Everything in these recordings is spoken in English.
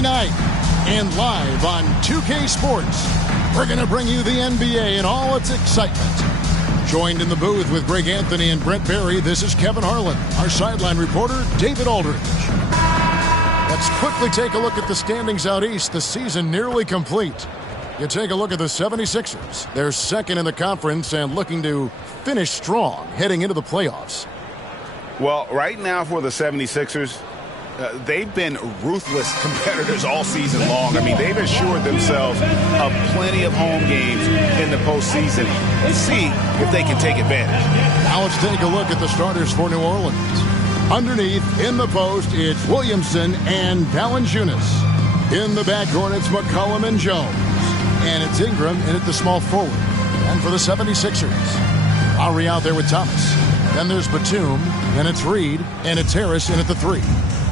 Night and live on 2K Sports, we're going to bring you the NBA and all its excitement. Joined in the booth with Greg Anthony and Brent Barry, this is Kevin Harlan. Our sideline reporter, David Aldridge. Let's quickly take a look at the standings out east. The season nearly complete. You take a look at the 76ers. They're second in the conference and looking to finish strong heading into the playoffs. Well, right now for the 76ers, they've been ruthless competitors all season long. I mean, they've assured themselves of plenty of home games in the postseason. Let's see if they can take advantage. Now let's take a look at the starters for New Orleans. Underneath, in the post, it's Williamson and Valanciunas. In the backcourt, it's McCollum and Jones. And it's Ingram in at the small forward. And for the 76ers, Lowry out there with Thomas. Then there's Batum, and it's Reed, and it's Harris in at the 3.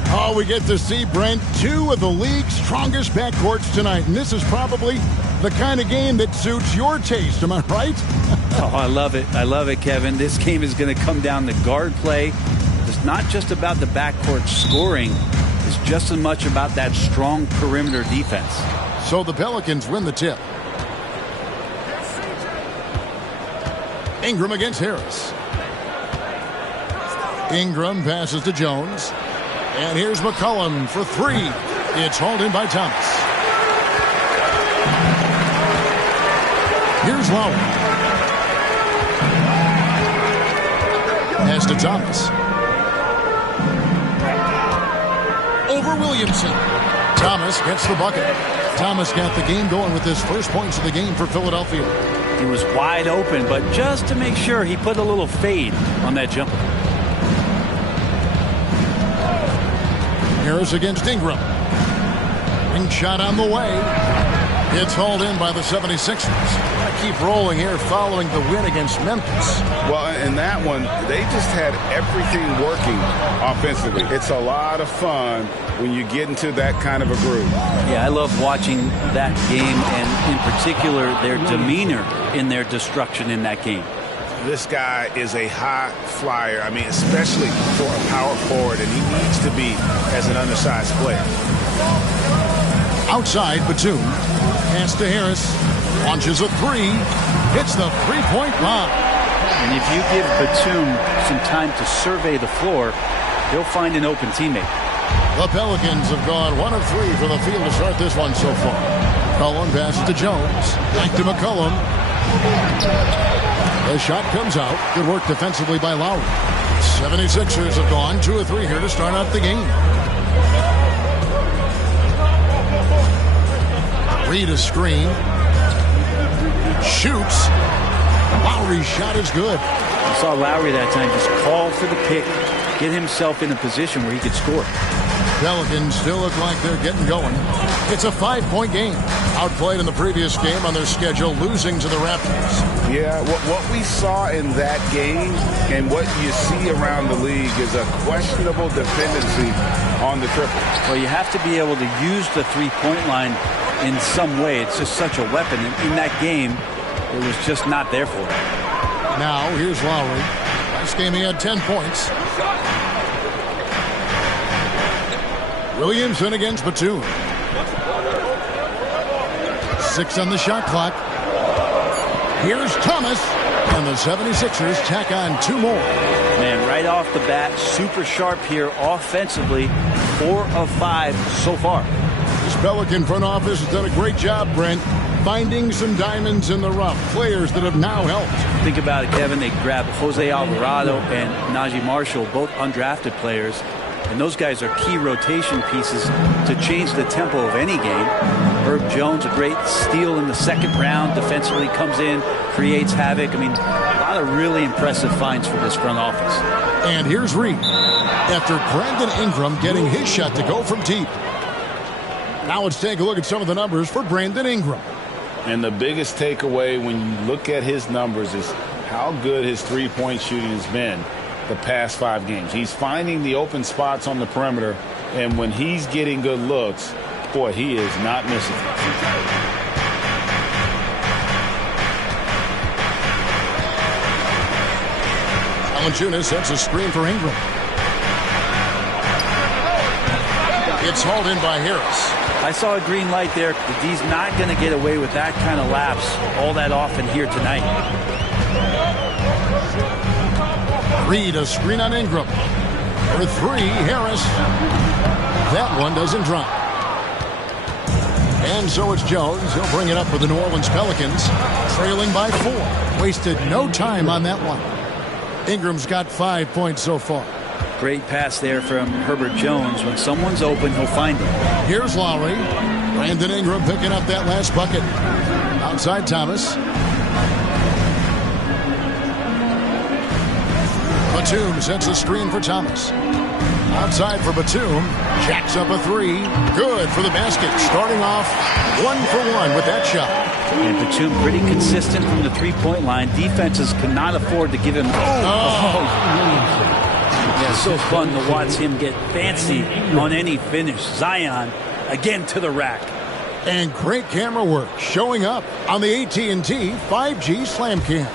Oh, we get to see, Brent, two of the league's strongest backcourts tonight. And this is probably the kind of game that suits your taste. Am I right? Oh, I love it. I love it, Kevin. This game is going to come down to guard play. It's not just about the backcourt scoring. It's just as much about that strong perimeter defense. So the Pelicans win the tip. Ingram against Harris. Ingram passes to Jones. And here's McCollum for 3. It's hauled in by Thomas. Here's Lowry. Pass to Thomas. Over Williamson. Thomas gets the bucket. Thomas got the game going with his first points of the game for Philadelphia. He was wide open, but just to make sure, he put a little fade on that jumper. Harris against Ingram. Ring shot on the way. It's hauled in by the 76ers. Gotta keep rolling here following the win against Memphis. Well, in that one, they just had everything working offensively. It's a lot of fun when you get into that kind of a groove. Yeah, I love watching that game, and in particular, their demeanor in their destruction in that game. This guy is a high flyer. I mean, especially for a power forward, and he needs to be as an undersized player. Outside, Batum. Pass to Harris. Launches a 3. Hits the three-point line. And if you give Batum some time to survey the floor, he'll find an open teammate. The Pelicans have gone 1 of 3 from the field to start this one so far. McCollum passes to Jones. Back to McCollum. The shot comes out. Good work defensively by Lowry. 76ers have gone 2 of 3 here to start out the game. Reed a screen. Shoots. Lowry's shot is good. I saw Lowry that time just call for the pick, get himself in a position where he could score. Pelicans still look like they're getting going. It's a 5-point game. Outplayed in the previous game on their schedule, losing to the Raptors. Yeah, what we saw in that game and what you see around the league is a questionable dependency on the triple. Well, you have to be able to use the three-point line in some way. It's just such a weapon. And in that game, it was just not there for him. Now, here's Lowry. Last game he had 10 points. Williamson against Batum. 6 on the shot clock. Here's Thomas. And the 76ers tack on 2 more. Man, right off the bat, super sharp here offensively. 4 of 5 so far. This Pelican front office has done a great job, Brent, finding some diamonds in the rough. Players that have now helped. Think about it, Kevin. They grabbed Jose Alvarado and Najee Marshall, both undrafted players. And those guys are key rotation pieces to change the tempo of any game. Herb Jones, a great steal in the second round. Defensively comes in, creates havoc. I mean, a lot of really impressive finds for this front office. And here's Reed. After Brandon Ingram getting his shot to go from deep. Now let's take a look at some of the numbers for Brandon Ingram. And the biggest takeaway when you look at his numbers is how good his three-point shooting has been the past 5 games. He's finding the open spots on the perimeter, and when he's getting good looks, boy, he is not missing. Valanciunas sets a screen for Ingram. It's hauled in by Harris. I saw a green light there. The D's not going to get away with that kind of lapse all that often here tonight. Reed, a screen on Ingram. For three, Harris. That one doesn't drop. And so it's Jones. He'll bring it up for the New Orleans Pelicans, trailing by 4. Wasted no time on that one. Ingram's got 5 points so far. Great pass there from Herbert Jones. When someone's open, he'll find it. Here's Lowry. Brandon Ingram picking up that last bucket. Outside Thomas. Batum sets a screen for Thomas. Outside for Batum. Jacks up a 3. Good for the basket. Starting off 1 for 1 with that shot. And Batum pretty consistent from the three-point line. Defenses cannot afford to give him... Yeah, so fun to watch him get fancy on any finish. Zion again to the rack. And great camera work showing up on the AT&T 5G Slam Cam.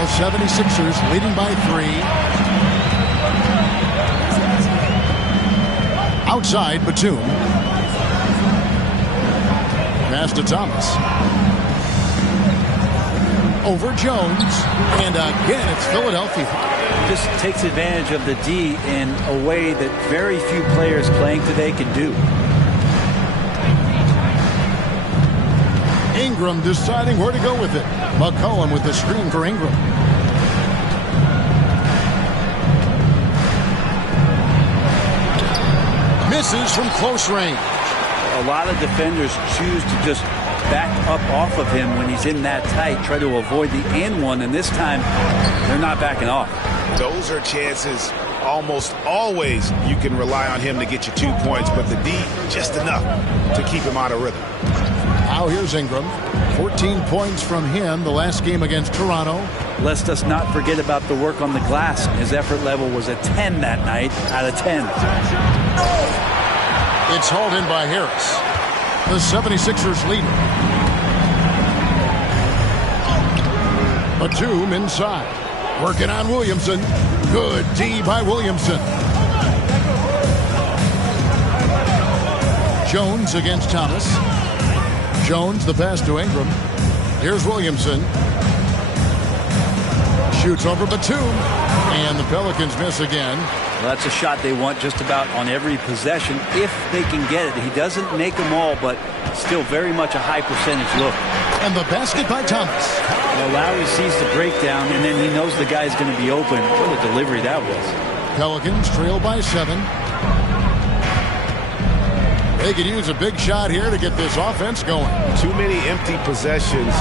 The 76ers leading by 3. Outside Batum. Pass to Thomas. Over Jones. And again, it's Philadelphia. Just takes advantage of the D in a way that very few players playing today can do. Ingram deciding where to go with it. McCollum with the screen for Ingram. Misses from close range. A lot of defenders choose to just back up off of him when he's in that tight, try to avoid the and one, and this time they're not backing off. Those are chances almost always you can rely on him to get you 2 points, but the D just enough to keep him out of rhythm. Now here's Ingram. 14 points from him the last game against Toronto. Let's us not forget about the work on the glass. His effort level was a 10 that night out of 10. It's hauled in by Harris. The 76ers lead. Batum inside. Working on Williamson. Good D by Williamson. Jones against Thomas. Jones, the pass to Ingram. Here's Williamson. Shoots over Batum. And the Pelicans miss again. Well, that's a shot they want just about on every possession if they can get it. He doesn't make them all, but still very much a high percentage look. And the basket by Thomas. Well, Lowry sees the breakdown, and then he knows the guy's going to be open. What a delivery that was. Pelicans trail by 7. They could use a big shot here to get this offense going. Too many empty possessions.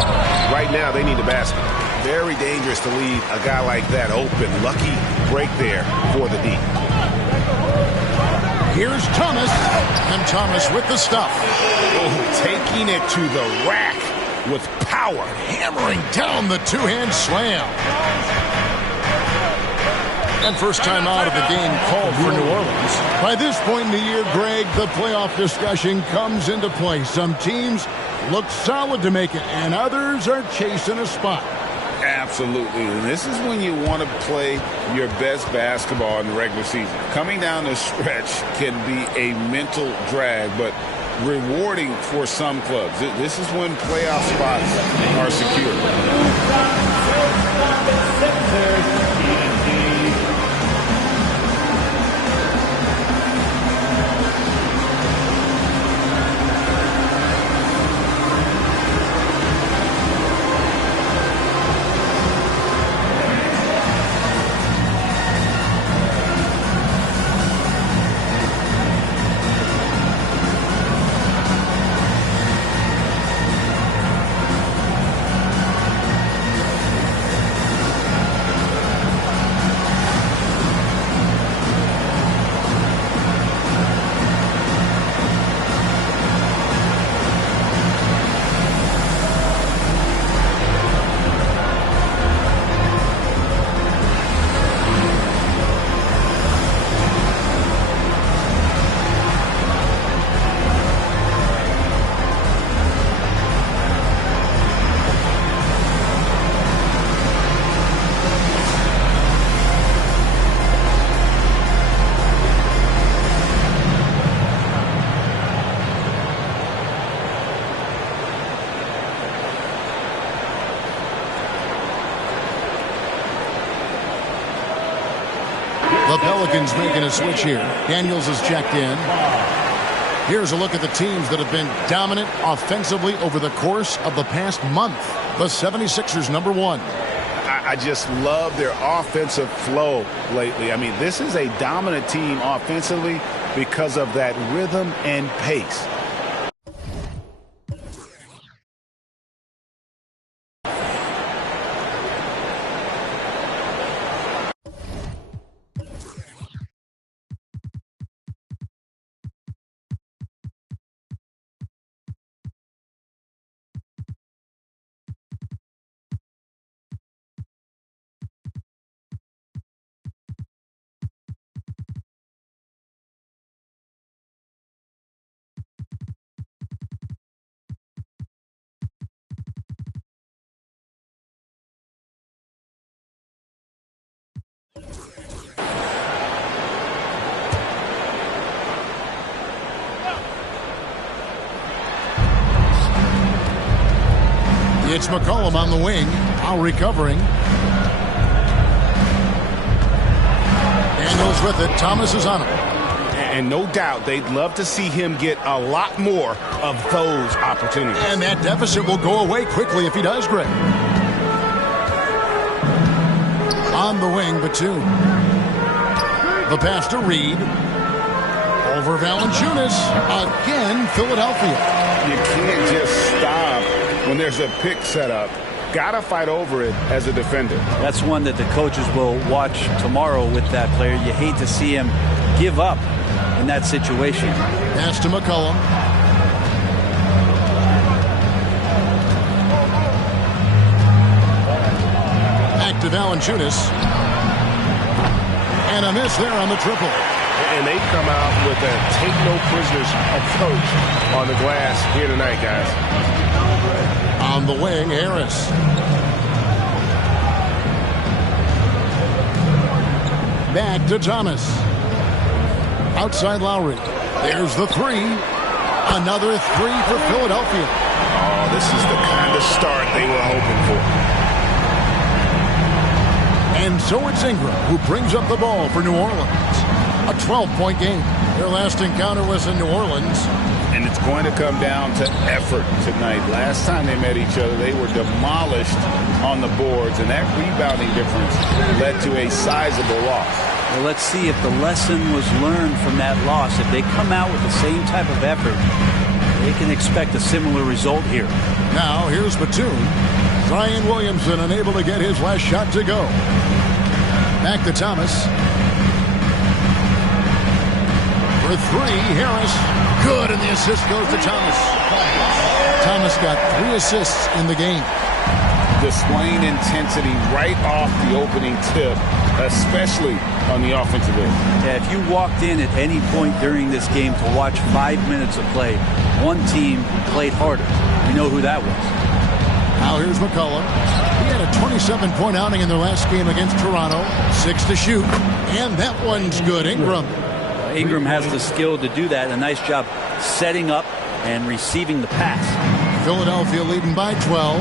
Right now, they need a basket. Very dangerous to leave a guy like that open. Lucky break there for the D. Here's Thomas. And Thomas with the stuff. Oh, taking it to the rack with power. Hammering down the two-hand slam. And first time out of the game called for New Orleans. By this point in the year, Greg, the playoff discussion comes into play. Some teams look solid to make it, and others are chasing a spot. Absolutely. And this is when you want to play your best basketball in the regular season. Coming down the stretch can be a mental drag, but rewarding for some clubs. This is when playoff spots are secure. The Pelicans making a switch here. Daniels is checked in. Here's a look at the teams that have been dominant offensively over the course of the past month. The 76ers, number 1. I just love their offensive flow lately. I mean, this is a dominant team offensively because of that rhythm and pace. It's McCollum on the wing, now recovering. Daniels with it. Thomas is on him. And no doubt they'd love to see him get a lot more of those opportunities. And that deficit will go away quickly if he does, Greg. On the wing, Batum. The pass to Reed. Over Valanciunas. Again, Philadelphia. You can't just stop when there's a pick set up. Gotta fight over it as a defender. That's one that the coaches will watch tomorrow with that player. You hate to see him give up in that situation. Pass to McCollum. Back to Valanciunas. And a miss there on the triple. And they come out with a take-no-prisoners approach on the glass here tonight, guys. On the wing, Harris. Back to Thomas. Outside Lowry. There's the three. Another three for Philadelphia. Oh, this is the kind of start they were hoping for. And so it's Ingram who brings up the ball for New Orleans. A 12-point game. Their last encounter was in New Orleans. And it's going to come down to effort tonight. Last time they met each other, they were demolished on the boards, and that rebounding difference led to a sizable loss. Well, let's see if the lesson was learned from that loss. If they come out with the same type of effort, they can expect a similar result here. Now, here's Batum. Zion Williamson unable to get his last shot to go. Back to Thomas. For three, Harris. Good, and the assist goes to Thomas. Thomas got 3 assists in the game. Displaying intensity right off the opening tip, especially on the offensive end. Yeah, if you walked in at any point during this game to watch 5 minutes of play, one team played harder. You know who that was. Now here's McCollum. He had a 27-point outing in their last game against Toronto. 6 to shoot, and that one's good. Ingram. Ingram has the skill to do that. A nice job setting up and receiving the pass. Philadelphia leading by 12.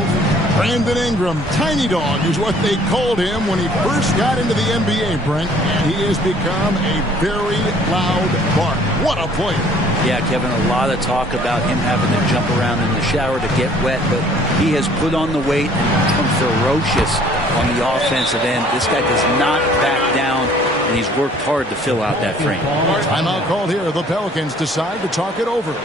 Brandon Ingram, Tiny Dog is what they called him when he first got into the NBA, Brent. And he has become a very loud bark. What a player. Yeah, Kevin, a lot of talk about him having to jump around in the shower to get wet, but he has put on the weight and become ferocious on the offensive end. This guy does not back down, and he's worked hard to fill out that frame. Timeout called here. The Pelicans decide to talk it over.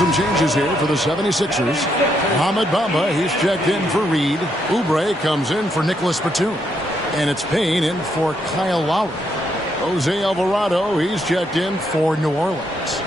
some changes here for the 76ers. Mohamed Bamba, he's checked in for Reed. Oubre comes in for Nicholas Batum. And it's Payne in for Kyle Lowry. Jose Alvarado, he's checked in for New Orleans.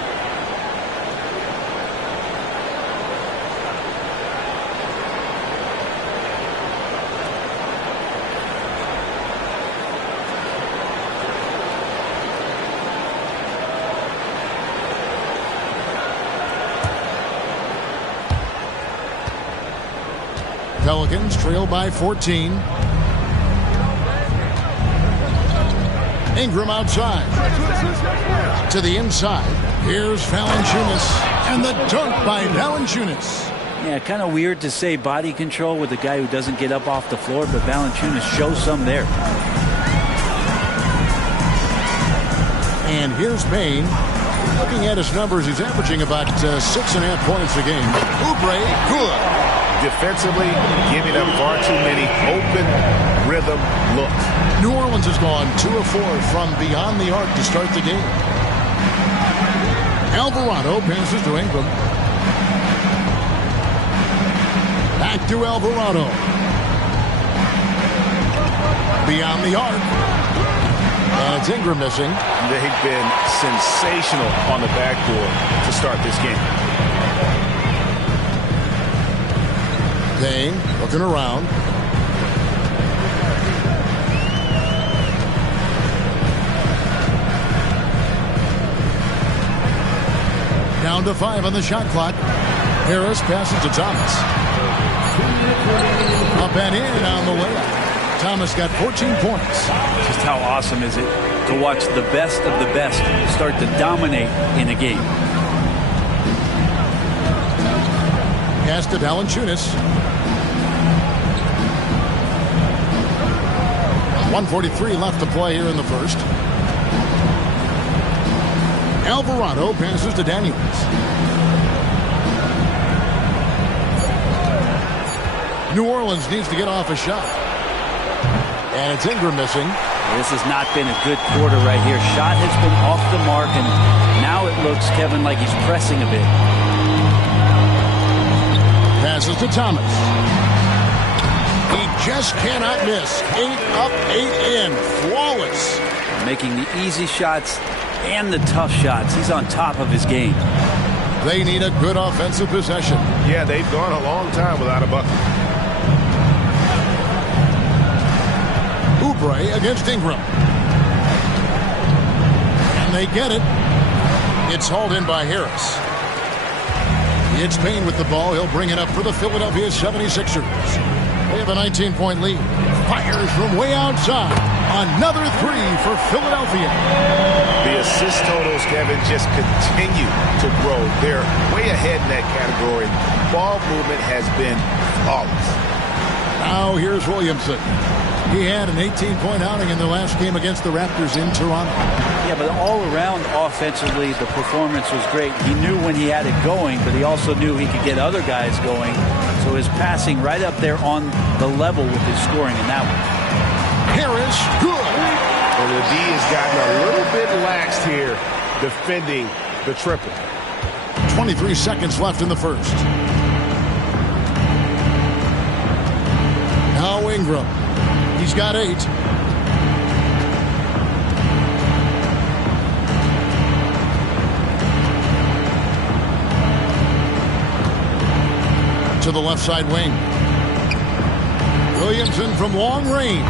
Pelicans trail by 14. Ingram outside. To the inside. Here's Valanciunas. And the dunk by Valanciunas. Yeah, kind of weird to say body control with a guy who doesn't get up off the floor, but Valanciunas shows some there. And here's Payne. Looking at his numbers, he's averaging about 6.5 points a game. Oubre, good. Defensively, giving up far too many open rhythm looks. New Orleans has gone 2 of 4 from beyond the arc to start the game. Alvarado passes to Ingram. Back to Alvarado. Beyond the arc. And it's Ingram missing. They've been sensational on the backboard to start this game. Payne looking around. Down to 5 on the shot clock. Harris passes to Thomas. Up and in on the layup. Thomas got 14 points. Just how awesome is it to watch the best of the best start to dominate in a game. Pass to Valanciunas. 1:43 left to play here in the first. Alvarado passes to Daniels. New Orleans needs to get off a shot. And it's Ingram missing. This has not been a good quarter right here. Shot has been off the mark, and now it looks, Kevin, like he's pressing a bit. Passes to Thomas. He just cannot miss. 8 up, 8 in. Flawless. Making the easy shots and the tough shots. He's on top of his game. They need a good offensive possession. Yeah, they've gone a long time without a bucket. Oubre against Ingram. And they get it. It's hauled in by Harris. It's Payne with the ball. He'll bring it up for the Philadelphia 76ers. They have a 19-point lead. Fires from way outside. Another 3 for Philadelphia. The assist totals, Kevin, just continue to grow. They're way ahead in that category. Ball movement has been flawless. Now here's Williamson. He had an 18-point outing in the last game against the Raptors in Toronto. Yeah, but all around offensively, the performance was great. He knew when he had it going, but he also knew he could get other guys going. So his passing right up there on the level with his scoring in that one. Harris, good. And the D has gotten a little bit laxed here defending the triple. 23 seconds left in the first. Now Ingram. He's got 8. To the left side wing. Williamson from long range.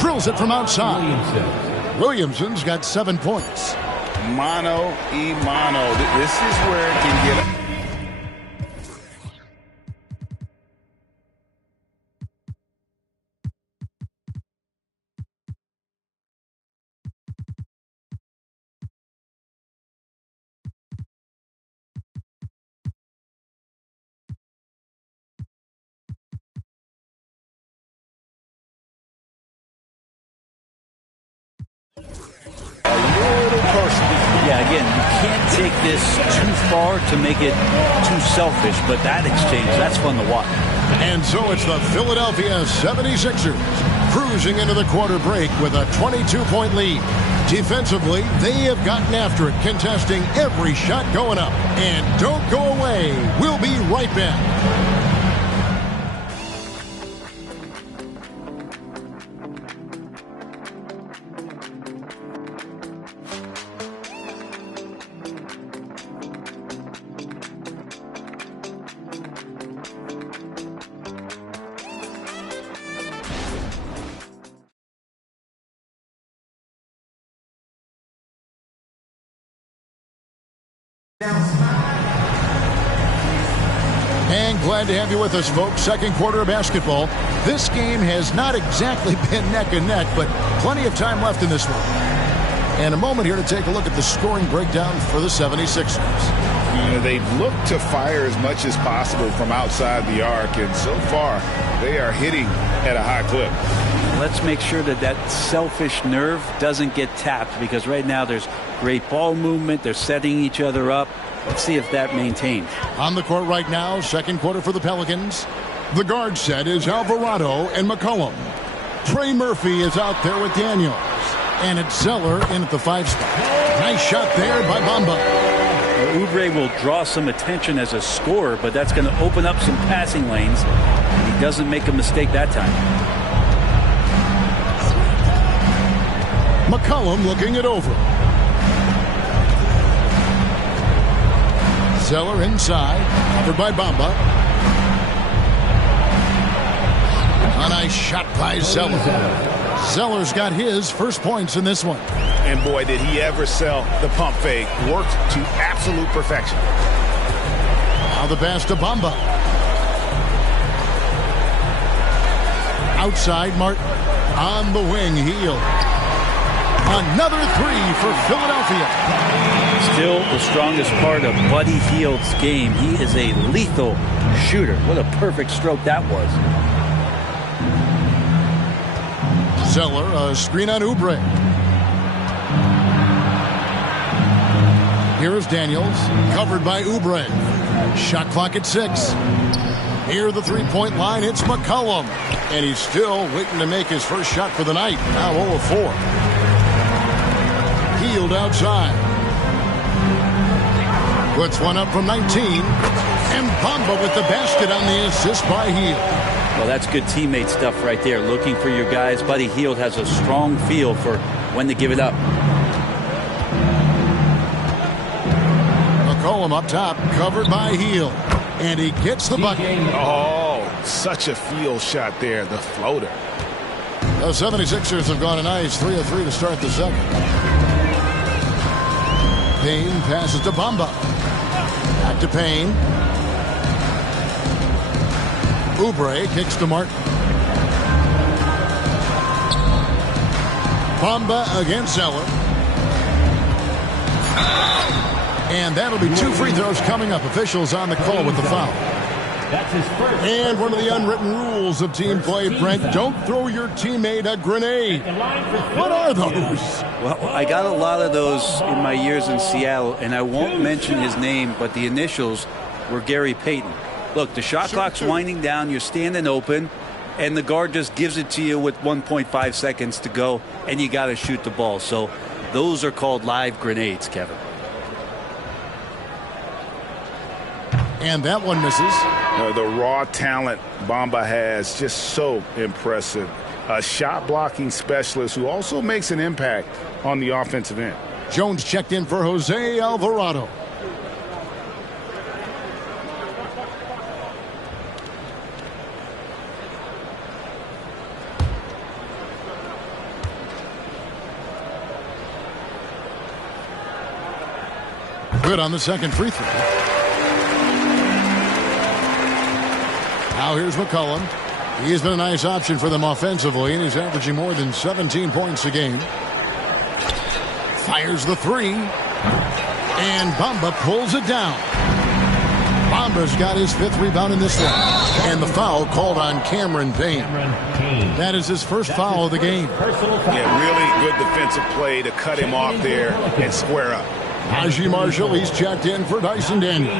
Drills it from outside. Williamson's got 7 points. Mano y mano. This is where it can get... Yeah, again, you can't take this too far to make it too selfish, but that exchange, that's fun to watch. And so it's the Philadelphia 76ers cruising into the quarter break with a 22-point lead. Defensively, they have gotten after it, contesting every shot going up. And don't go away. We'll be right back. And glad to have you with us, folks. Second quarter of basketball. This game has not exactly been neck and neck, but plenty of time left in this one. And a moment here to take a look at the scoring breakdown for the 76ers. You know, they've looked to fire as much as possible from outside the arc, and so far they are hitting at a high clip. Let's make sure that that selfish nerve doesn't get tapped, because right now there's great ball movement. They're setting each other up. Let's see if that maintains. On the court right now, second quarter for the Pelicans. The guard set is Alvarado and McCollum. Trey Murphy is out there with Daniels. And it's Zeller in at the 5 spot. Nice shot there by Bamba. Oubre will draw some attention as a scorer, but that's going to open up some passing lanes. And he doesn't make a mistake that time. McCollum looking it over. Zeller inside, covered by Bamba. A nice shot by Zeller. Zeller's got his first points in this one. And boy, did he ever sell the pump fake. Worked to absolute perfection. Now the pass to Bamba. Outside, Martin. On the wing, Hield. Another three for Philadelphia. Still the strongest part of Buddy Hield's game. He is a lethal shooter. What a perfect stroke that was. Zeller, a screen on Oubre. Here is Daniels, covered by Oubre. Shot clock at 6. Near the three-point line, it's McCollum. And he's still waiting to make his first shot for the night. Now 0 of 4. Hield outside. Puts one up from 19. And Bamba with the basket on the assist by Hield. Well, that's good teammate stuff right there. Looking for your guys. Buddy Hield has a strong feel for when to give it up. McCollum up top, covered by Hield. And he gets the bucket. Oh, such a field shot there, the floater. The 76ers have gone a nice 3 of 3 to start the second. Payne passes to Bamba. Back to Payne. Oubre kicks to Martin. Bamba against Zeller. And that'll be 2 free throws coming up. Officials on the call with the foul. And one of the unwritten rules of team play, Brent, don't throw your teammate a grenade. What are those? Well, I got a lot of those in my years in Seattle, and I won't mention his name, but the initials were Gary Payton. Look, the shot clock's winding down, you're standing open, and the guard just gives it to you with 1.5 seconds to go, and you got to shoot the ball. So those are called live grenades, Kevin. And that one misses. The raw talent Bamba has, just so impressive. A shot blocking specialist who also makes an impact on the offensive end. Jones checked in for Jose Alvarado. Good on the second free throw. Now here's McCollum. He has been a nice option for them offensively, and he's averaging more than 17 points a game. Fires the three. And Bamba pulls it down. Bamba's got his 5th rebound in this one. And the foul called on Cameron Payne. That is his first foul of the game. Yeah, really good defensive play to cut him off there and square up. Najee Marshall, he's checked in for Dyson Daniels.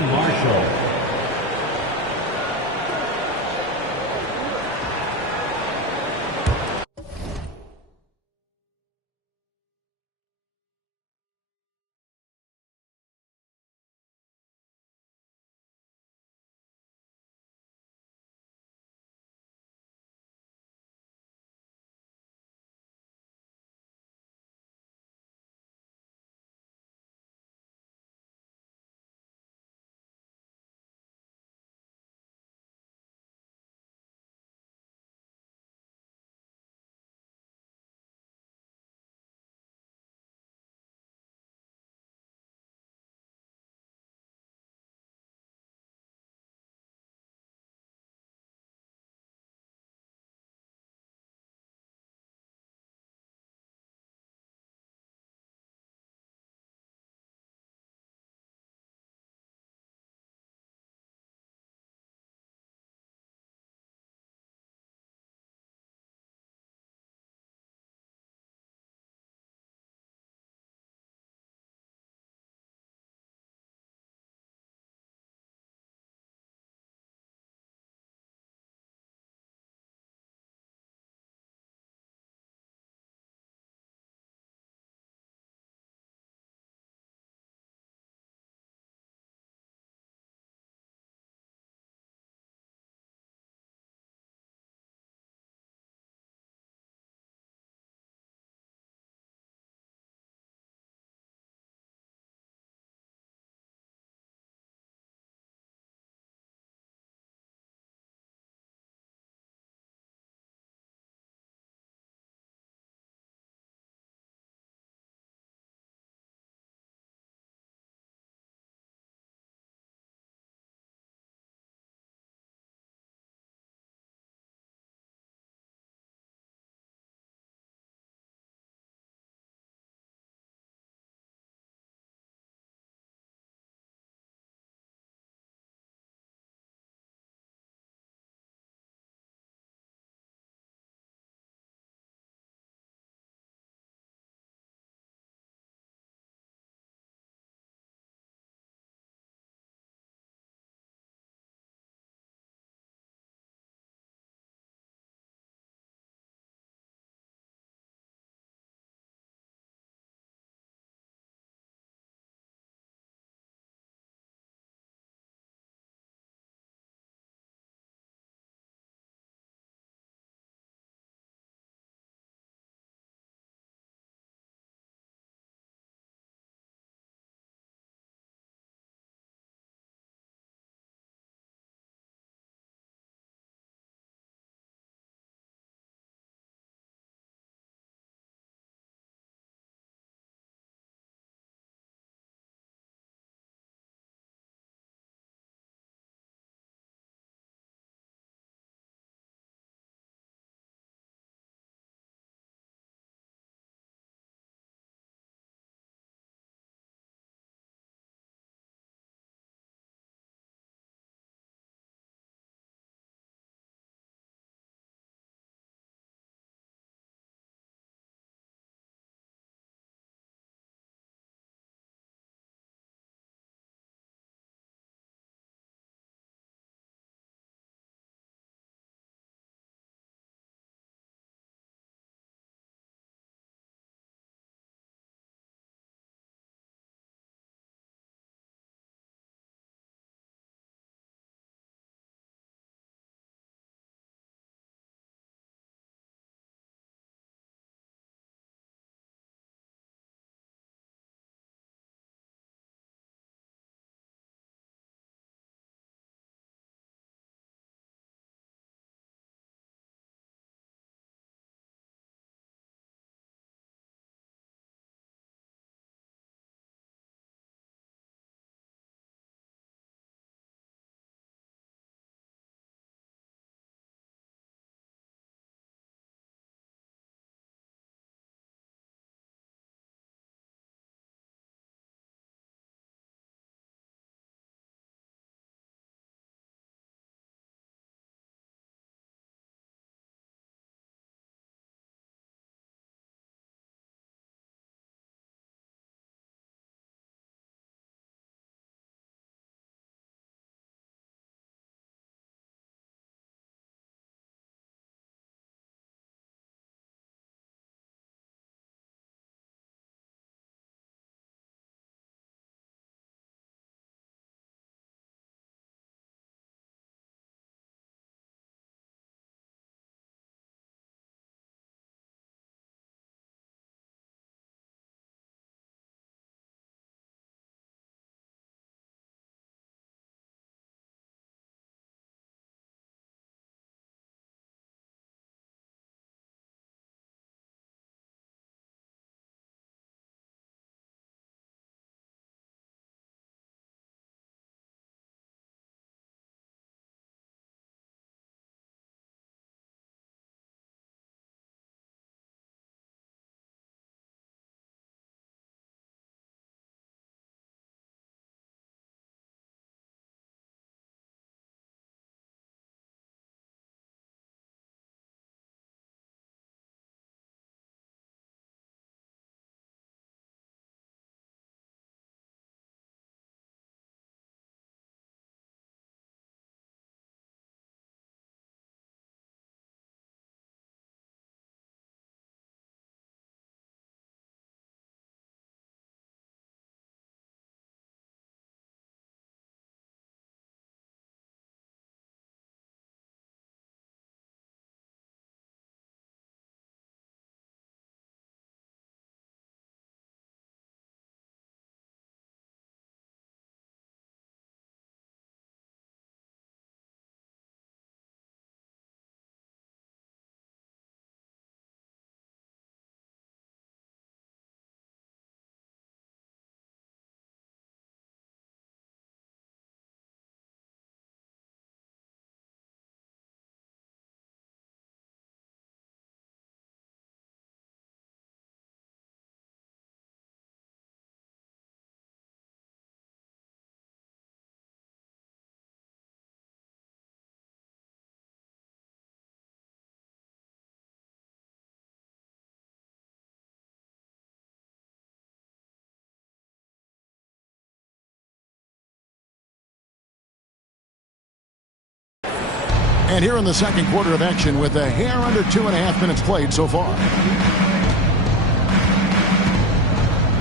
And here in the second quarter of action with a hair under 2.5 minutes played so far.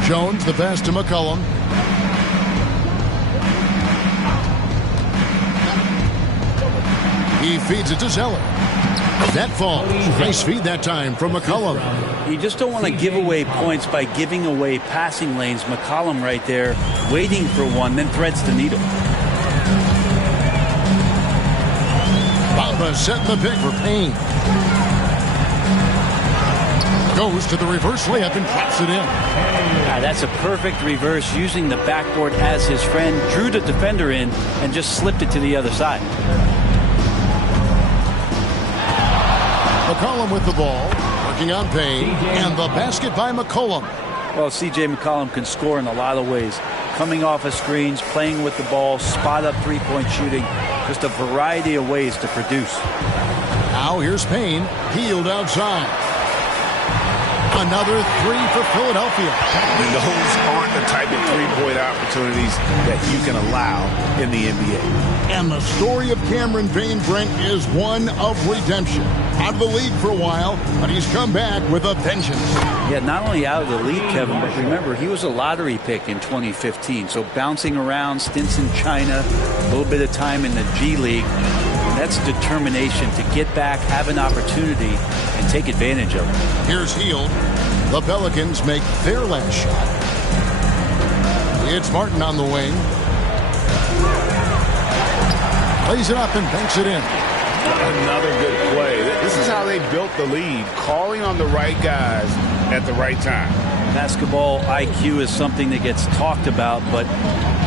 Jones, the pass to McCollum. He feeds it to Zeller. That falls. Nice feed that time from McCollum. You just don't want to give away points by giving away passing lanes. McCollum right there waiting for one, then threads the needle. Bamba setting the pick for Payne. Goes to the reverse layup and drops it in. That's a perfect reverse, using the backboard as his friend, drew the defender in, and just slipped it to the other side. McCollum with the ball, working on Payne, and the basket by McCollum. Well, C.J. McCollum can score in a lot of ways. Coming off of screens, playing with the ball, spot-up three-point shooting, just a variety of ways to produce. Now here's Payne, healed outside. Another three for Philadelphia. And those aren't the type of three-point opportunities that you can allow in the NBA. And the story of Cameron Payne, Brent, is one of redemption. Out of the league for a while, but he's come back with a vengeance. Yeah, not only out of the league, Kevin, but remember, he was a lottery pick in 2015. So bouncing around, stints in China, a little bit of time in the G League. That's determination to get back, have an opportunity, and take advantage of it. Here's Hield. The Pelicans make their last shot. It's Martin on the wing. Plays it up and banks it in. Another good play. This is how they built the lead, calling on the right guys at the right time. Basketball IQ is something that gets talked about, but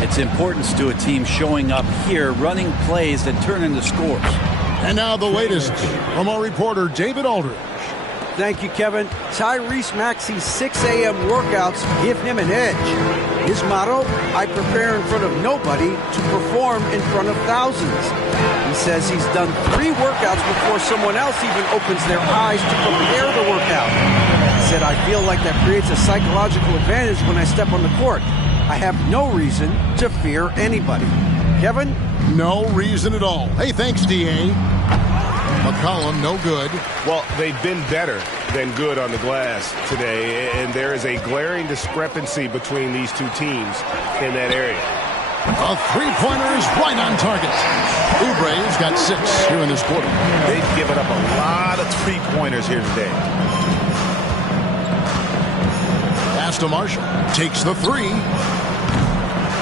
its importance to a team showing up here, running plays that turn into scores. And now the latest from our reporter, David Aldridge. Thank you, Kevin. Tyrese Maxey's 6 a.m. workouts give him an edge. His motto, I prepare in front of nobody to perform in front of thousands. He says he's done 3 workouts before someone else even opens their eyes to prepare the workout. He said, I feel like that creates a psychological advantage when I step on the court. I have no reason to fear anybody. Kevin? No reason at all. Hey, thanks, D.A. McCollum, no good. Well, they've been better than good on the glass today, and there is a glaring discrepancy between these two teams in that area. A three-pointer is right on target. Oubre's got 6 here in this quarter. They've given up a lot of three-pointers here today. Pass to Marshall. Takes the 3.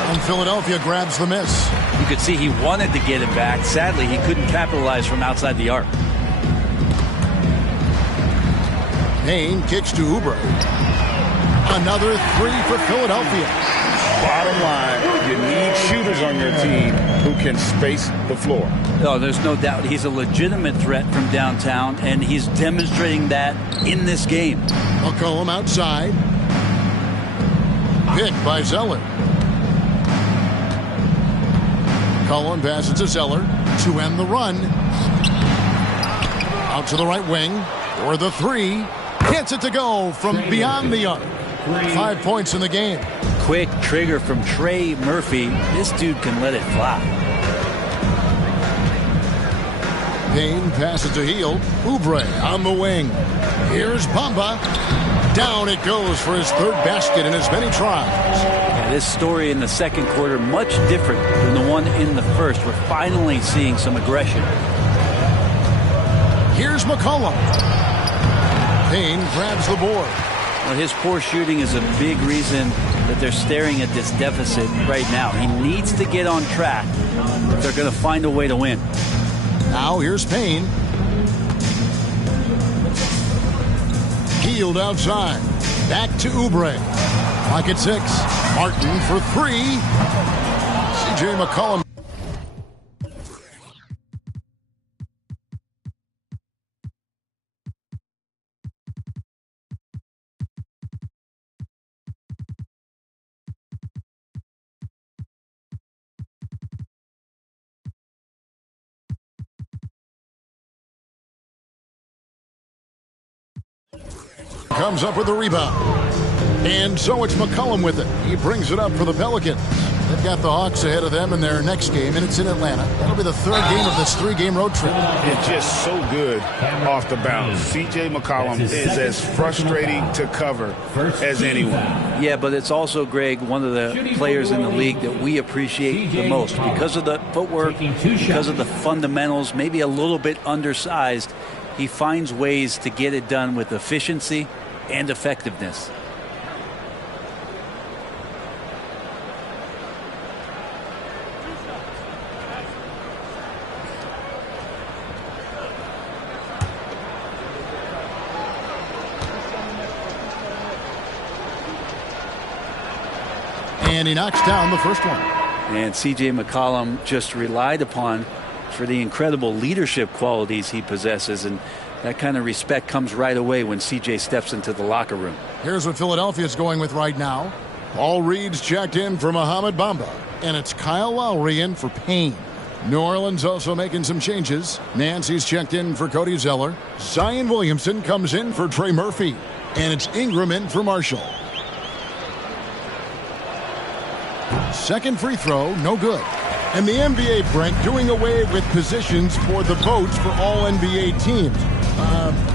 And Philadelphia grabs the miss. You could see he wanted to get it back. Sadly, he couldn't capitalize from outside the arc. Payne kicks to Oubre. Another 3 for Philadelphia. Bottom line, you need shooters on your team who can space the floor. Oh, there's no doubt he's a legitimate threat from downtown, and he's demonstrating that in this game. McCollum outside. Picked by Zeller. McCollum passes to Zeller to end the run. Out to the right wing for the 3. Gets it to go from beyond the arc. 5 points in the game. Quick trigger from Trey Murphy. This dude can let it fly. Payne passes to Hield. Oubre on the wing. Here's Bamba. Down it goes for his 3rd basket in as many tries. Yeah, this story in the second quarter much different than the one in the first. We're finally seeing some aggression. Here's McCollum. Payne grabs the board. Well, his poor shooting is a big reason that they're staring at this deficit right now. He needs to get on track if they're going to find a way to win. Now here's Payne. Hield outside. Back to Oubre. Clock at 6. Martin for 3. C.J. McCollum. Comes up with the rebound. And so it's McCollum with it. He brings it up for the Pelicans. They've got the Hawks ahead of them in their next game, and it's in Atlanta. That'll be the third game of this 3-game road trip. It's just so good off the bounce. C.J. McCollum is as frustrating to cover as anyone. Yeah, but it's also, Greg, one of the players in the league that we appreciate the most because of the footwork, because of the fundamentals, maybe a little bit undersized. He finds ways to get it done with efficiency and effectiveness. And he knocks down the first one. And C.J. McCollum just relied upon for the incredible leadership qualities he possesses, and that kind of respect comes right away when C.J. steps into the locker room. Here's what Philadelphia's going with right now. Paul Reed's checked in for Mohamed Bamba, and it's Kyle Lowry in for Payne. New Orleans also making some changes. Nancy's checked in for Cody Zeller. Zion Williamson comes in for Trey Murphy, and it's Ingram in for Marshall. Second free throw, no good. And the NBA, Brent, doing away with positions for the votes for all NBA teams.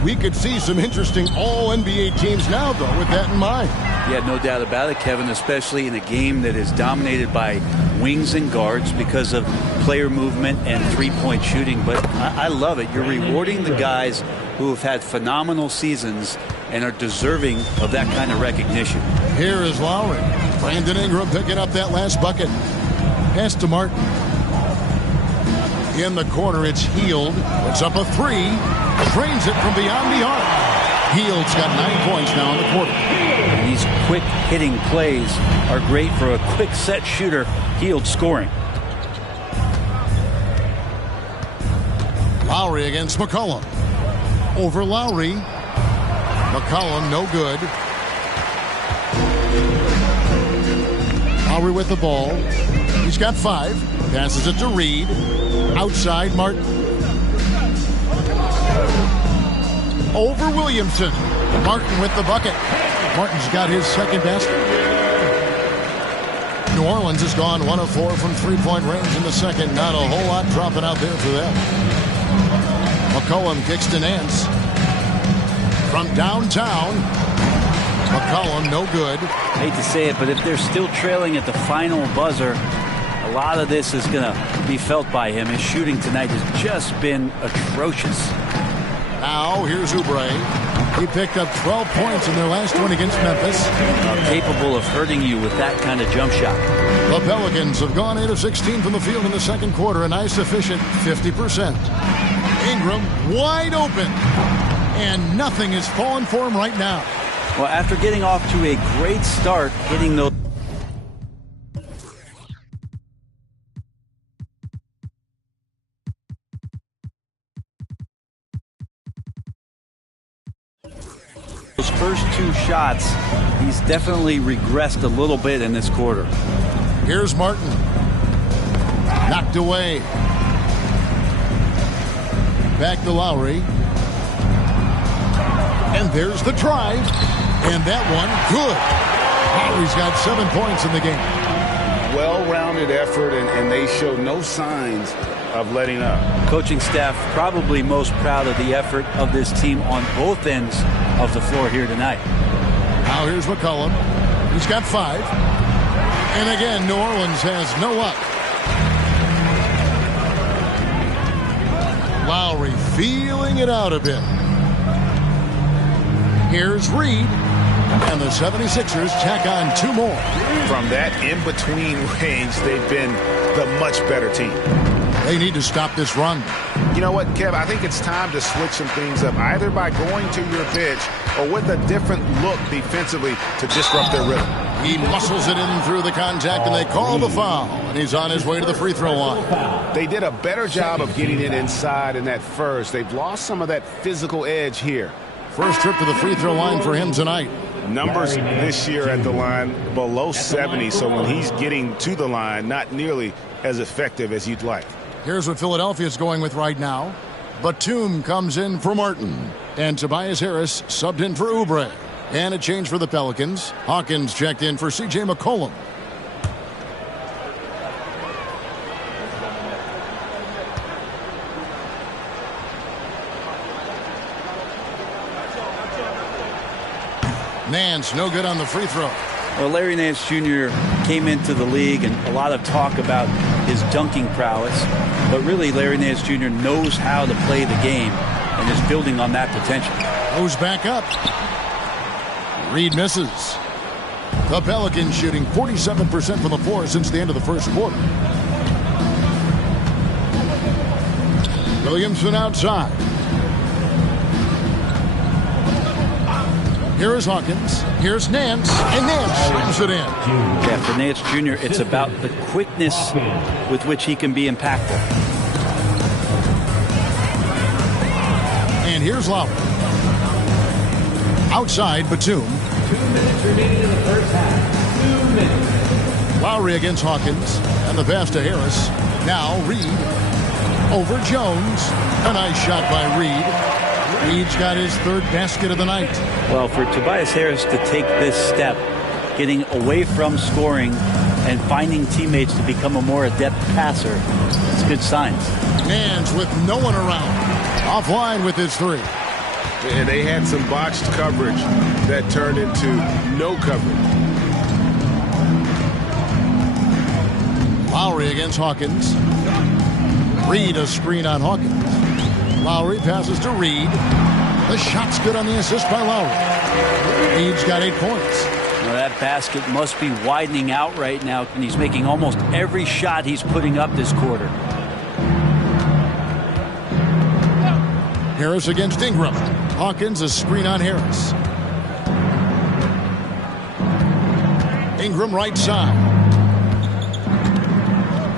We could see some interesting all NBA teams now, though, with that in mind. Yeah, no doubt about it, Kevin, especially in a game that is dominated by wings and guards because of player movement and three-point shooting. But I love it. You're rewarding the guys who have had phenomenal seasons and are deserving of that kind of recognition. Here is Lowry. Brandon Ingram picking up that last bucket. Pass to Martin. In the corner, it's Hield. It's up a three. Drains it from beyond the arc. Hield's got 9 points now in the quarter. And these quick hitting plays are great for a quick set shooter. Hield scoring. Lowry against McCollum. Over Lowry. McCollum, no good. Lowry with the ball. He's got 5. Passes it to Reed. Outside, Martin. Over Williamson. Martin with the bucket. Martin's got his second basket. New Orleans has gone 1 of 4 from three-point range in the second. Not a whole lot dropping out there for them. McCollum kicks to Nance. From downtown. McCollum, no good. I hate to say it, but if they're still trailing at the final buzzer, a lot of this is going to be felt by him. His shooting tonight has just been atrocious. Now, here's Oubre. He picked up 12 points in their last one against Memphis. Capable of hurting you with that kind of jump shot. The Pelicans have gone 8 of 16 from the field in the second quarter, a nice efficient 50%. Ingram wide open, and nothing is falling for him right now. Well, after getting off to a great start, hitting those first 2 shots, he's definitely regressed a little bit in this quarter. Here's Martin. Knocked away. Back to Lowry. And there's the drive. And that one, good. Lowry's got 7 points in the game. Well-rounded effort, and they show no signs of letting up. Coaching staff probably most proud of the effort of this team on both ends of the floor here tonight. Now here's McCollum. He's got 5. And again, New Orleans has no luck. Lowry feeling it out a bit. Here's Reed. And the 76ers tack on 2 more. From that in-between range, they've been the much better team. They need to stop this run. You know what, Kev? I think it's time to switch some things up, either by going to your bench or with a different look defensively to disrupt their rhythm. He muscles it in through the contact, and they call the foul. And he's on his way to the free throw line. They did a better job of getting it inside in that first. They've lost some of that physical edge here. First trip to the free throw line for him tonight. Numbers this year at the line below 70, so when he's getting to the line, not nearly as effective as you'd like. Here's what Philadelphia's going with right now. Batum comes in for Martin. And Tobias Harris subbed in for Oubre. And a change for the Pelicans. Hawkins checked in for C.J. McCollum. Nance, no good on the free throw. Well, Larry Nance Jr. came into the league, and a lot of talk about his dunking prowess. But really, Larry Nance Jr. knows how to play the game and is building on that potential. Goes back up. Reed misses. The Pelicans shooting 47% from the floor since the end of the first quarter. Williamson outside. Here is Hawkins. Here's Nance. And Nance slams it in. Yeah, for Nance Jr., it's about the quickness with which he can be impactful. And here's Lowry. Outside, Batum. 2 minutes remaining in the first half. 2 minutes. Lowry against Hawkins. And the pass to Harris. Now Reed. Over Jones. A nice shot by Reed. Reed's got his third basket of the night. Well, for Tobias Harris to take this step, getting away from scoring and finding teammates to become a more adept passer, it's good signs. Nance with no one around. Offline with his three. And they had some botched coverage that turned into no coverage. Lowry against Hawkins. Reed a screen on Hawkins. Lowry passes to Reed. The shot's good on the assist by Lowry. Reed's got 8 points. Well, that basket must be widening out right now, and he's making almost every shot he's putting up this quarter. Harris against Ingram. Hawkins a screen on Harris. Ingram right side.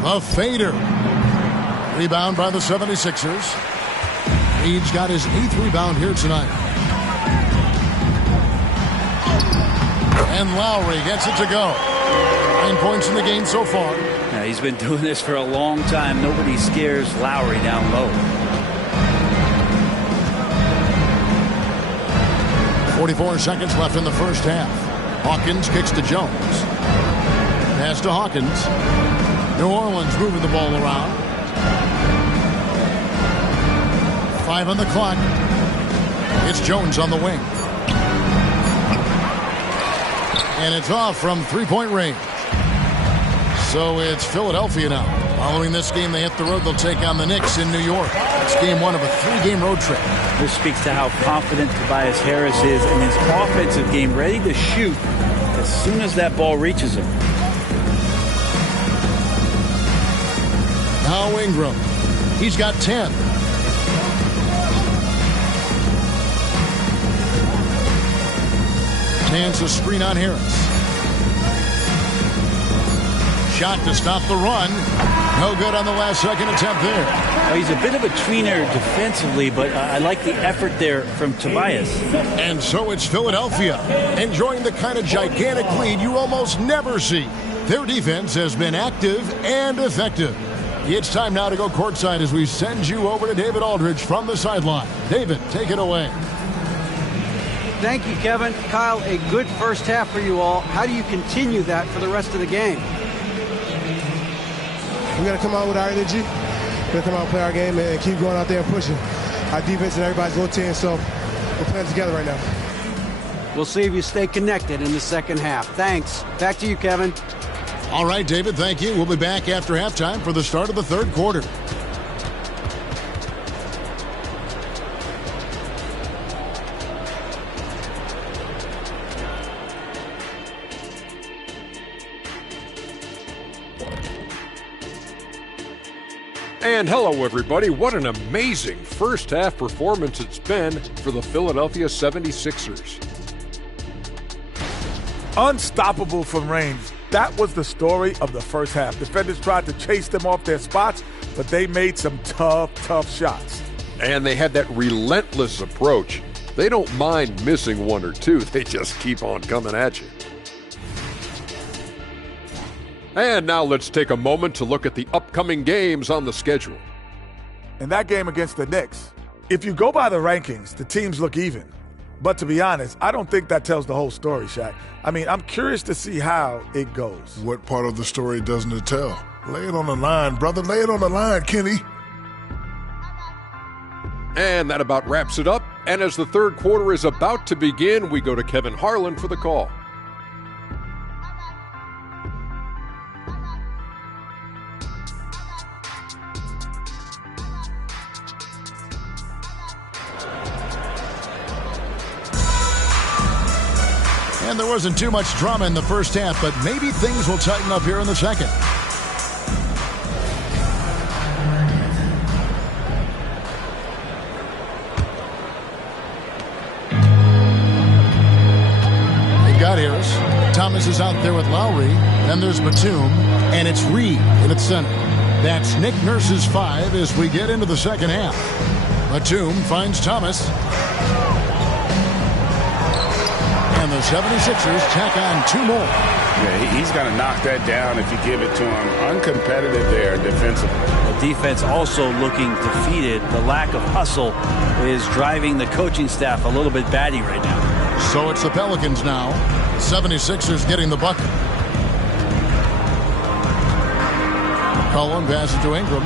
The fader. Rebound by the 76ers. Reed's got his 8th rebound here tonight. And Lowry gets it to go. 9 points in the game so far. Yeah, he's been doing this for a long time. Nobody scares Lowry down low. 44 seconds left in the first half. Hawkins kicks to Jones. Pass to Hawkins. New Orleans moving the ball around. 5 on the clock. It's Jones on the wing. And it's off from three-point range. So it's Philadelphia now. Following this game, they hit the road. They'll take on the Knicks in New York. It's game 1 of a 3-game road trip. This speaks to how confident Tobias Harris is in his offensive game, ready to shoot as soon as that ball reaches him. Now Ingram. He's got 10. Nance a screen on Harris. Shot to stop the run. No good on the last second attempt there. Well, he's a bit of a tweener defensively, but I like the effort there from Tobias. And so it's Philadelphia, enjoying the kind of gigantic lead you almost never see. Their defense has been active and effective. It's time now to go courtside as we send you over to David Aldridge from the sideline. David, take it away. Thank you, Kevin. Kyle, a good first half for you all. How do you continue that for the rest of the game? We got to come out with our energy. We got to come out and play our game and keep going out there and pushing. Our defense and everybody's rotating, so we're playing together right now. We'll see if you stay connected in the second half. Thanks. Back to you, Kevin. All right, David, thank you. We'll be back after halftime for the start of the third quarter. And hello, everybody. What an amazing first half performance it's been for the Philadelphia 76ers. Unstoppable from range. That was the story of the first half. Defenders tried to chase them off their spots, but they made some tough shots. And they had that relentless approach. They don't mind missing one or two. They just keep on coming at you. And now let's take a moment to look at the upcoming games on the schedule. In that game against the Knicks, if you go by the rankings, the teams look even. But to be honest, I don't think that tells the whole story, Shaq. I mean, I'm curious to see how it goes. What part of the story doesn't it tell? Lay it on the line, brother. Lay it on the line, Kenny. And that about wraps it up And as the third quarter is about to begin, we go to Kevin Harlan for the call. And there wasn't too much drama in the first half, but maybe things will tighten up here in the second. They've got Harris. Thomas is out there with Lowry. Then there's Batum, and it's Reed in its center. That's Nick Nurse's 5 as we get into the second half. Batum finds Thomas. And the 76ers tack on 2 more. Yeah, he's going to knock that down if you give it to him. Uncompetitive there defensively. The defense also looking defeated. The lack of hustle is driving the coaching staff a little bit batty right now. So it's the Pelicans now. 76ers getting the bucket. Cullen passes to Ingram.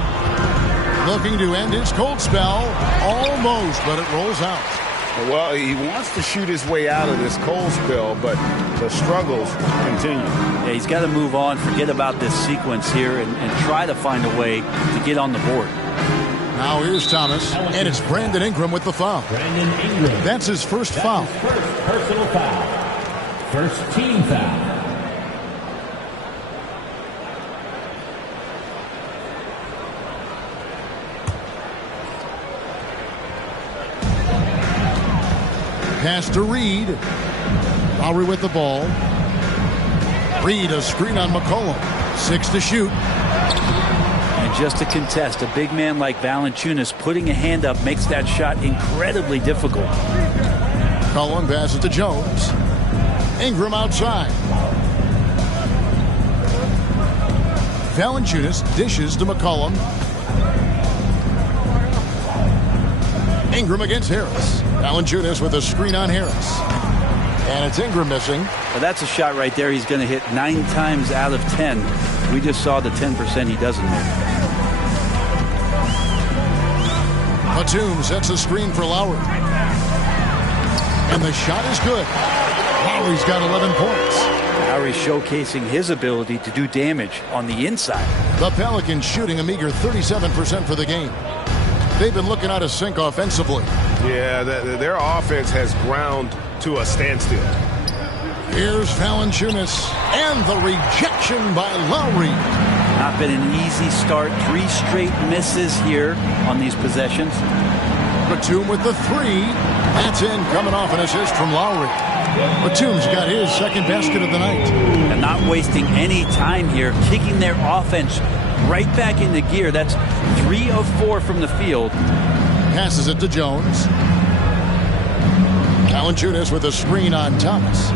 Looking to end his cold spell. Almost, but it rolls out. Well, he wants to shoot his way out of this cold spell, but the struggles continue. Yeah, he's got to move on, forget about this sequence here, and try to find a way to get on the board. Now here's Thomas, and it's Brandon Ingram with the foul. Brandon Ingram. That's his first foul. His first personal foul. First team foul. Pass to Reed. Lowry with the ball. Reed, a screen on McCollum. 6 to shoot. And just to contest, a big man like Valanciunas putting a hand up makes that shot incredibly difficult. Cullen passes to Jones. Ingram outside. Valanciunas dishes to McCollum. Ingram against Harris. Valanciunas with a screen on Harris. And it's Ingram missing. Well, that's a shot right there he's going to hit 9 times out of 10. We just saw the 10% he doesn't make. Batum sets a screen for Lowry. And the shot is good. Lowry's got 11 points. Lowry showcasing his ability to do damage on the inside. The Pelicans shooting a meager 37% for the game. They've been looking out of sync offensively. Yeah, their offense has ground to a standstill. Here's Valanciunas, and the rejection by Lowry. Not been an easy start. 3 straight misses here on these possessions. Batum with the 3. That's in, coming off an assist from Lowry. Batum's got his second basket of the night. And not wasting any time here, kicking their offense right back into gear. That's 3 of 4 from the field. Passes it to Jones. Valanciunas with a screen on Thomas.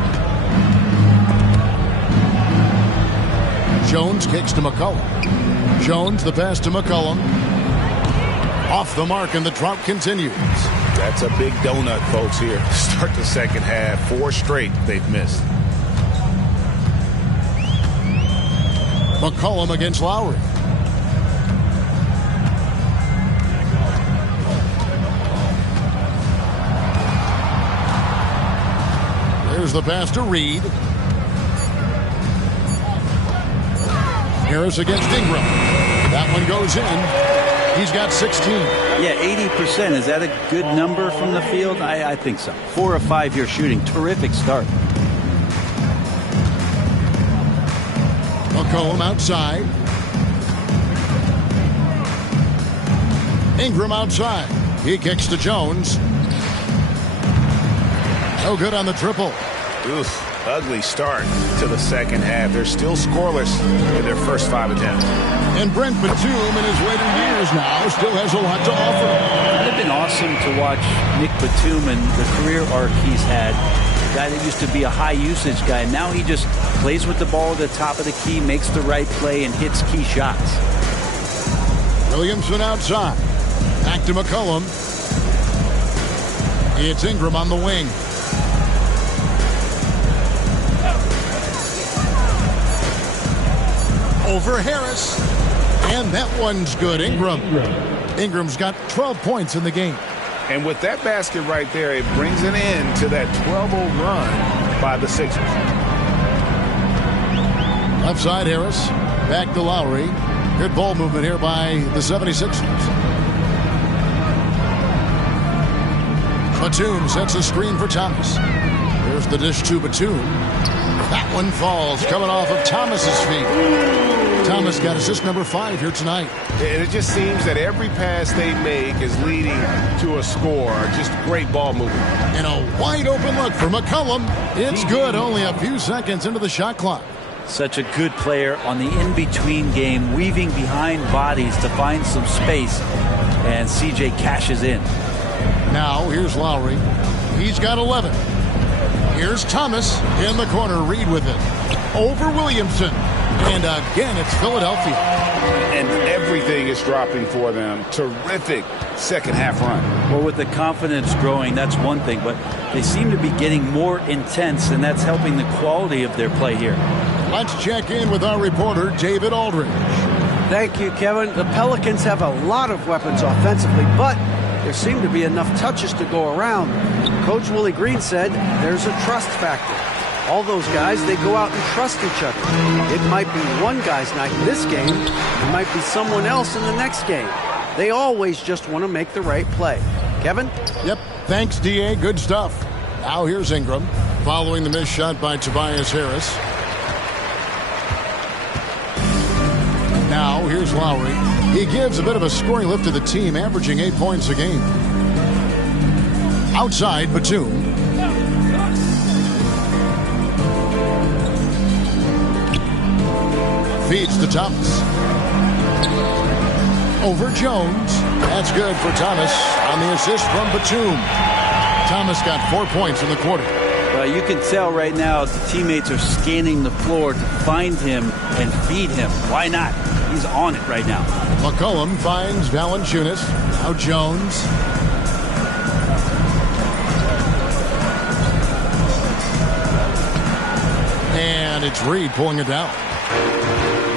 Jones kicks to McCollum. Jones the pass to McCollum. Off the mark, and the drought continues. That's a big donut, folks, here. Start the second half. 4 straight they've missed. McCollum against Lowry. There's the pass to Reed. Harris against Ingram. That one goes in. He's got 16. Yeah, 80%. Is that a good number from the field? I think so. 4 of 5 here shooting. Terrific start. McCollum outside. Ingram outside. He kicks to Jones. No good on the triple. Oof, ugly start to the second half. They're still scoreless in their first 5 attempts. And Brent Batum, in his later years now, still has a lot to offer. It would have been awesome to watch Nick Batum and the career arc he's had. A guy that used to be a high-usage guy. Now he just plays with the ball at the top of the key, makes the right play, and hits key shots. Williamson outside. Back to McCollum. It's Ingram on the wing. Over Harris. And that one's good. Ingram's got 12 points in the game. And with that basket right there, it brings an end to that 12-0 run by the Sixers. Left side, Harris. Back to Lowry. Good ball movement here by the 76ers. Batum sets a screen for Thomas. Here's the dish to Batum. That one falls, coming off of Thomas's feet. Thomas got assist number 5 here tonight. And it just seems that every pass they make is leading to a score. Just great ball movement. And a wide open look for McCollum. It's good, only a few seconds into the shot clock. Such a good player on the in-between game, weaving behind bodies to find some space. And CJ cashes in. Now, here's Lowry. He's got 11. Here's Thomas in the corner. Reed with it. Over Williamson. And again, it's Philadelphia. And everything is dropping for them. Terrific second half run. Well, with the confidence growing, that's one thing. But they seem to be getting more intense, and that's helping the quality of their play here. Let's check in with our reporter, David Aldridge. Thank you, Kevin. The Pelicans have a lot of weapons offensively, but there seem to be enough touches to go around. Coach Willie Green said there's a trust factor. All those guys, they go out and trust each other. It might be one guy's night in this game. It might be someone else in the next game. They always just want to make the right play. Kevin? Yep. Thanks, D.A. Good stuff. Now here's Ingram, following the missed shot by Tobias Harris. Now here's Lowry. He gives a bit of a scoring lift to the team, averaging 8 points a game. Outside, Batum. Feeds to Thomas. Over Jones. That's good for Thomas on the assist from Batum. Thomas got 4 points in the quarter. You can tell right now the teammates are scanning the floor to find him and feed him. Why not? He's on it right now. McCollum finds Valanciunas. Now Jones. And it's Reed pulling it down.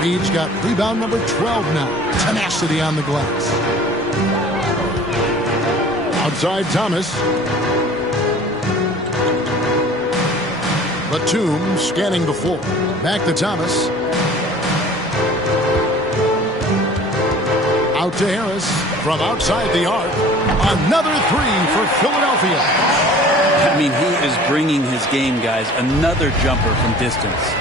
Reed's got rebound number 12 now. Tenacity on the glass. Outside Thomas. Batum scanning the floor. Back to Thomas. Out to Harris from outside the arc. Another 3 for Philadelphia. I mean, he is bringing his game, guys. Another jumper from distance.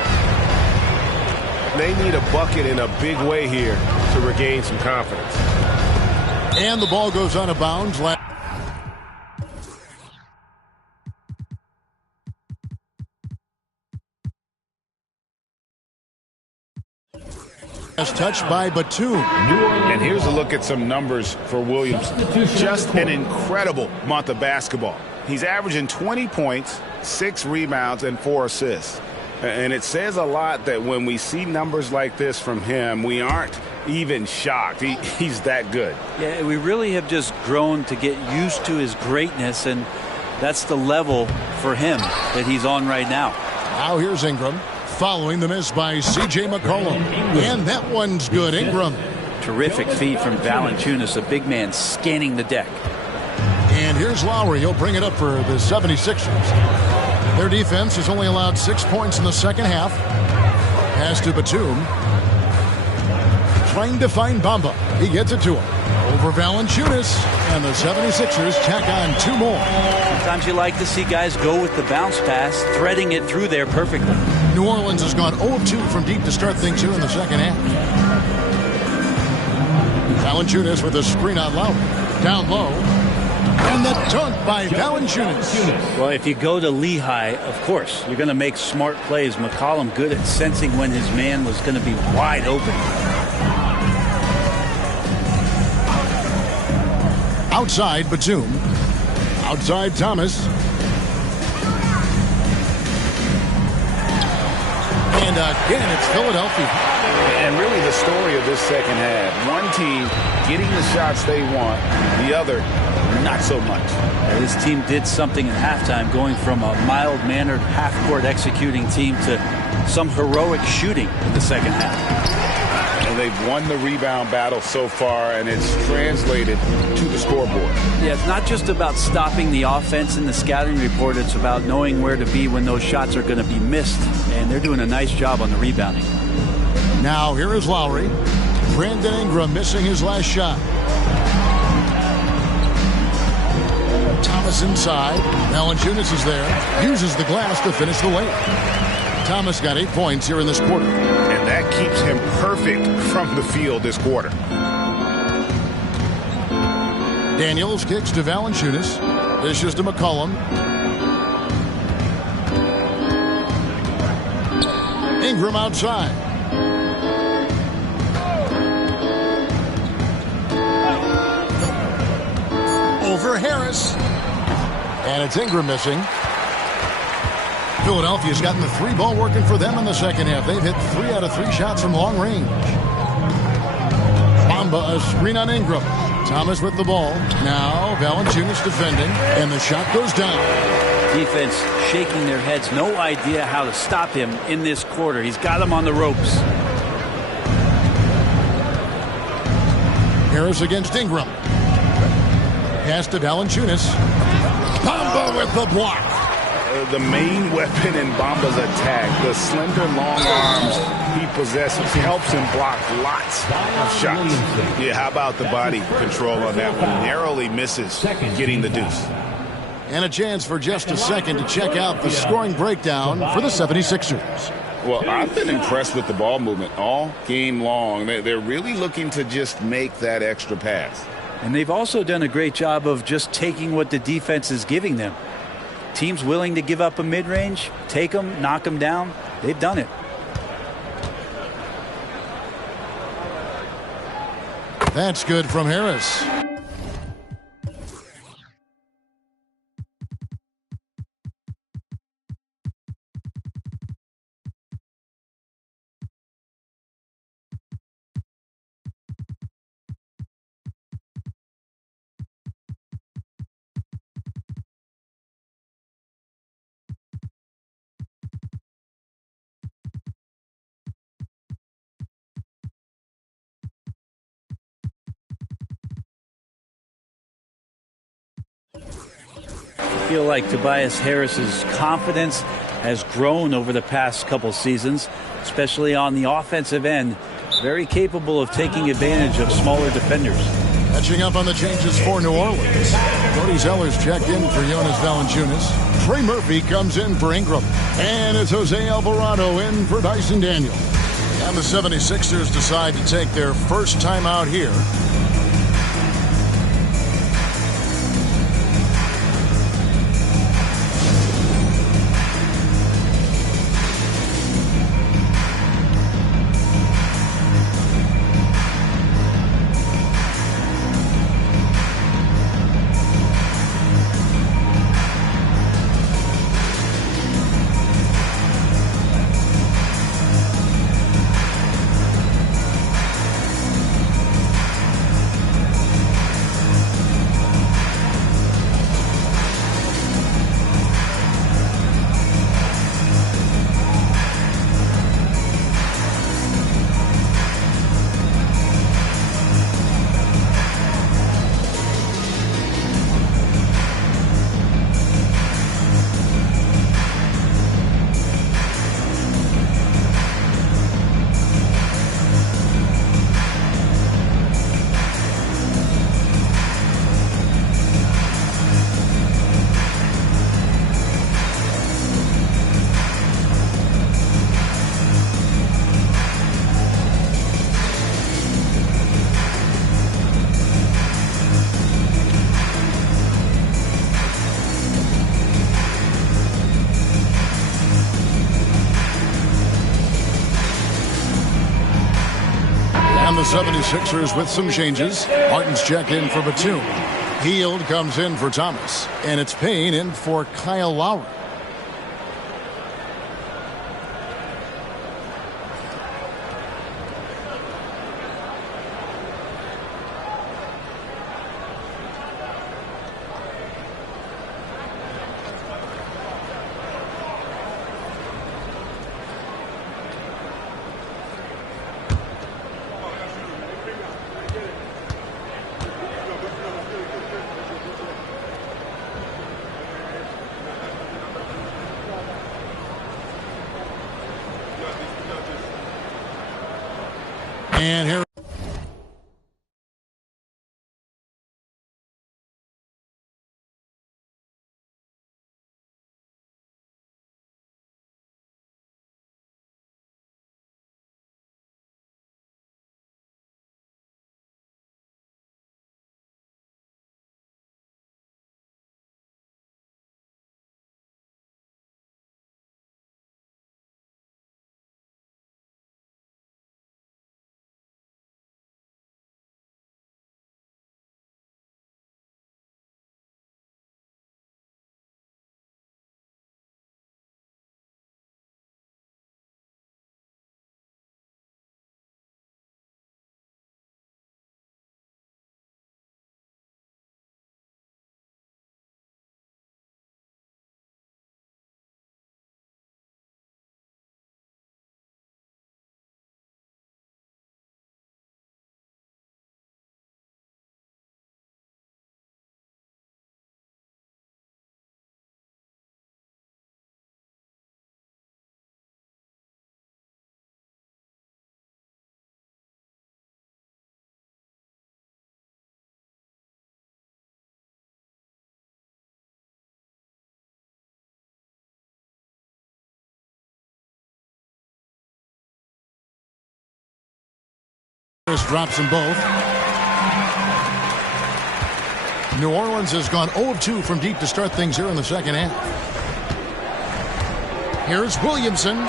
They need a bucket in a big way here to regain some confidence. And the ball goes out of bounds. As touched by Batum. And here's a look at some numbers for Williams. Just an incredible month of basketball. He's averaging 20 points, 6 rebounds, and 4 assists. And it says a lot that when we see numbers like this from him, we aren't even shocked. He's that good. Yeah, we really have just grown to get used to his greatness, and that's the level for him that he's on right now. Now here's Ingram, following the miss by C.J. McCollum. And that one's good. Ingram. Terrific feed from Valanciunas, a big man scanning the deck. And here's Lowry. He'll bring it up for the 76ers. Their defense has only allowed 6 points in the second half. Pass to Batum. Trying to find Bamba. He gets it to him. Over Valanciunas. And the 76ers tack on 2 more. Sometimes you like to see guys go with the bounce pass, threading it through there perfectly. New Orleans has gone 0 of 2 from deep to start things here in the second half. Valanciunas with a screen on Lowry. Down low. And the dunk by Valanciunas. Well, if you go to Lehigh, of course, you're going to make smart plays. McCollum good at sensing when his man was going to be wide open. Outside Batum. Outside Thomas. And again, it's Philadelphia. And really the story of this second half. One team getting the shots they want, the other not so much. This team did something at halftime, going from a mild-mannered half-court executing team to some heroic shooting in the second half. Well, they've won the rebound battle so far, and it's translated to the scoreboard. Yeah, it's not just about stopping the offense in the scouting report. It's about knowing where to be when those shots are going to be missed, and they're doing a nice job on the rebounding. Now here is Lowry. Brandon Ingram missing his last shot. Thomas inside. Valanciunas is there. Uses the glass to finish the layup. Thomas got 8 points here in this quarter. And that keeps him perfect from the field this quarter. Daniels kicks to Valanciunas. Dishes to McCollum. Ingram outside. Over Harris. And it's Ingram missing. Philadelphia's gotten the 3-ball working for them in the second half. They've hit 3 out of 3 shots from long range. Bamba, a screen on Ingram. Thomas with the ball. Now Valanciunas defending, and the shot goes down. Defense shaking their heads. No idea how to stop him in this quarter. He's got him on the ropes. Harris against Ingram. Pass to Valanciunas. Bamba with the block. The main weapon in Bamba's attack, the slender, long arms he possesses, helps him block lots of shots. Yeah, how about the body control on that one? Narrowly misses getting the deuce. And a chance for just a second to check out the scoring breakdown for the 76ers. Well, I've been impressed with the ball movement all game long. They're really looking to just make that extra pass. And they've also done a great job of just taking what the defense is giving them. Teams willing to give up a mid-range, take them, knock them down. They've done it. That's good from Harris. I feel like Tobias Harris's confidence has grown over the past couple seasons, especially on the offensive end. Very capable of taking advantage of smaller defenders. Catching up on the changes for New Orleans. Cody Zeller's checked in for Jonas Valanciunas. Trey Murphy comes in for Ingram. And it's Jose Alvarado in for Dyson Daniels. And the 76ers decide to take their first time out here. The 76ers with some changes. Martin's checked in for Batum. Hield comes in for Thomas. And it's Payne in for Kyle Lowry. And here. Drops them both. New Orleans has gone 0 of 2 from deep to start things here in the second half. Here's Williamson.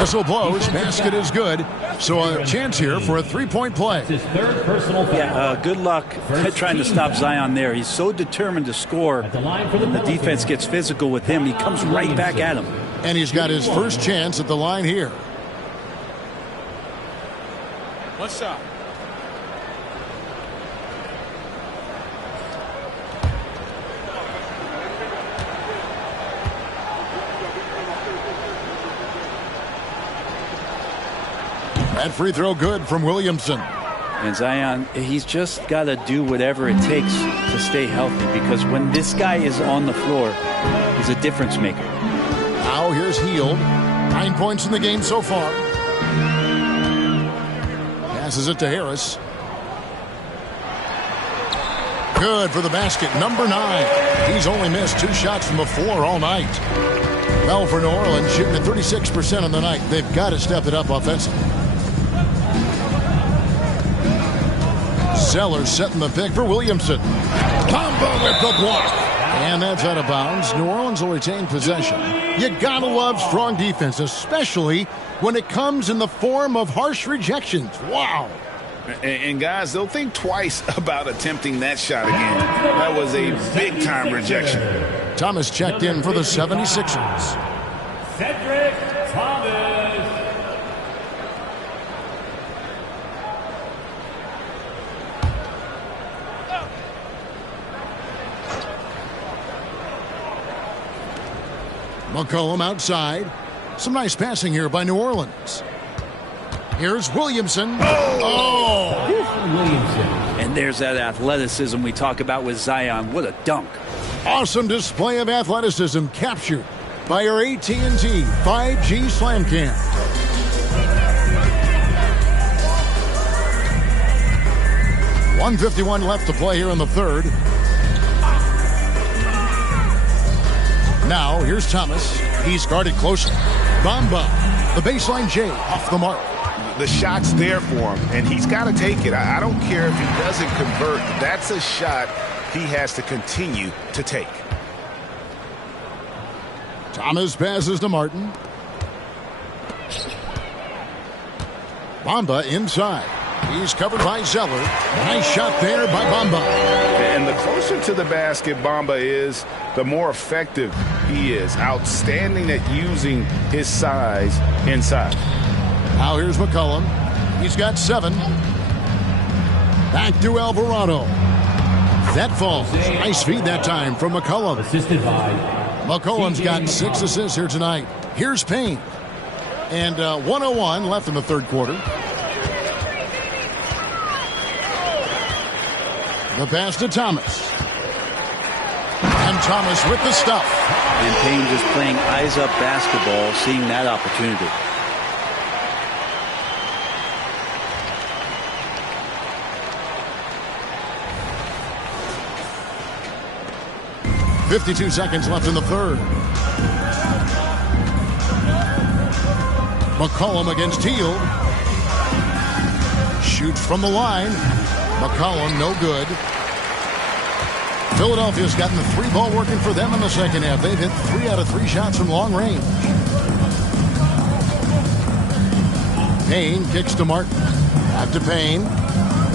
Whistle blows. Basket is good. So a chance here for a three-point play. Yeah, good luck trying to stop Zion there. He's so determined to score. The defense gets physical with him. He comes right back at him. And he's got his first chance at the line here. What's up? That free throw good from Williamson. And Zion, he's just got to do whatever it takes to stay healthy, because when this guy is on the floor, he's a difference maker. Now here's Hield. 9 points in the game so far. Passes it to Harris. Good for the basket. Number 9. He's only missed 2 shots from the floor all night. Well, for New Orleans, shooting at 36% on the night. They've got to step it up offensively. Sellers setting the pick for Williamson. Bamba with the block. And that's out of bounds. New Orleans will retain possession. You gotta love strong defense, especially when it comes in the form of harsh rejections. Wow. And guys, they'll think twice about attempting that shot again. That was a big-time rejection. Thomas checked in for the 76ers. Cedric Thomas. McCollum outside. Some nice passing here by New Orleans. Here's Williamson. Oh! Williamson. And there's that athleticism we talk about with Zion. What a dunk. Awesome display of athleticism captured by our AT&T 5G Slam Cam. .151 left to play here in the third. Now, here's Thomas. He's guarded closely. Bamba, the baseline J, off the mark. The shot's there for him, and he's got to take it. I don't care if he doesn't convert. That's a shot he has to continue to take. Thomas passes to Martin. Bamba inside. He's covered by Zeller. Nice shot there by Bamba. And the closer to the basket Bamba is, the more effective he is. Outstanding at using his size inside. Now here's McCollum. He's got 7. Back to Alvarado. That falls. Nice feed that time from McCollum. Assisted by McCollum's got 6 assists here tonight. Here's Payne. And 1:01 left in the third quarter. The pass to Thomas. And Thomas with the stuff. And Payne just playing eyes-up basketball, seeing that opportunity. 52 seconds left in the third. McCollum against Hield. Shoots from the line. McCollum, no good. Philadelphia's gotten the 3-ball working for them in the second half. They've hit 3 out of 3 shots from long range. Payne kicks to Martin. Out to Payne.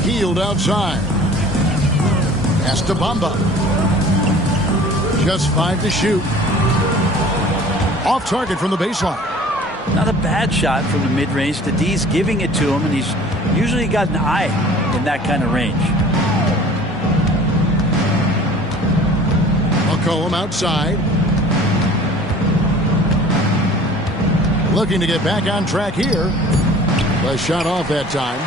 Hield outside. Pass to Bamba. Just 5 to shoot. Off target from the baseline. Not a bad shot from the mid-range. The D's giving it to him, and he's usually got an eye in that kind of range. McCollum outside. Looking to get back on track here. But shot off that time.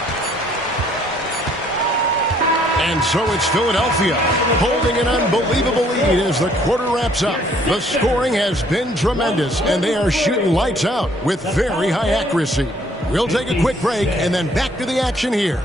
And so it's Philadelphia holding an unbelievable lead as the quarter wraps up. The scoring has been tremendous, and they are shooting lights out with very high accuracy. We'll take a quick break and then back to the action here.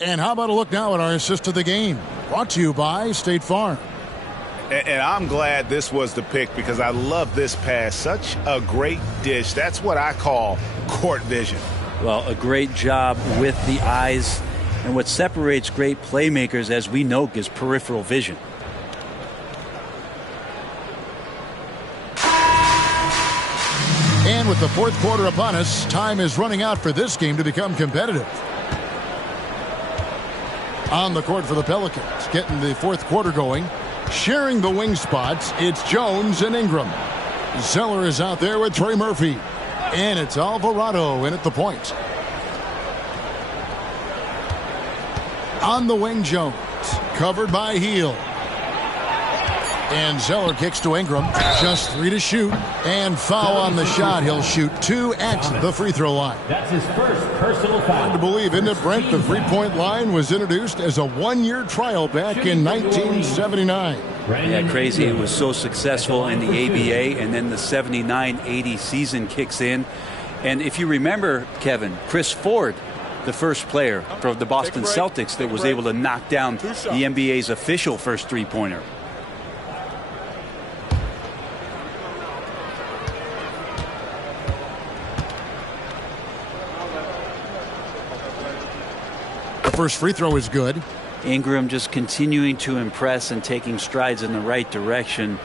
And how about a look now at our assist of the game? Brought to you by State Farm. And I'm glad this was the pick because I love this pass. Such a great dish. That's what I call court vision. Well, a great job with the eyes. And what separates great playmakers, as we know, is peripheral vision. And with the fourth quarter upon us, time is running out for this game to become competitive. On the court for the Pelicans, getting the fourth quarter going. Sharing the wing spots, it's Jones and Ingram. Zeller is out there with Trey Murphy. And it's Alvarado in at the point. On the wing, Jones. Covered by Hield. And Zeller kicks to Ingram. Just 3 to shoot. And foul on the shot. He'll shoot 2 at the free throw line. That's his first personal foul. Hard to believe, isn't it, Brent? The three-point line was introduced as a 1-year trial back in 1979. Yeah, crazy. It was so successful in the ABA, and then the 79-80 season kicks in. And if you remember, Kevin, Chris Ford, the first player for the Boston Celtics that was able to knock down the NBA's official first three-pointer. First free throw is good. Ingram just continuing to impress and taking strides in the right direction.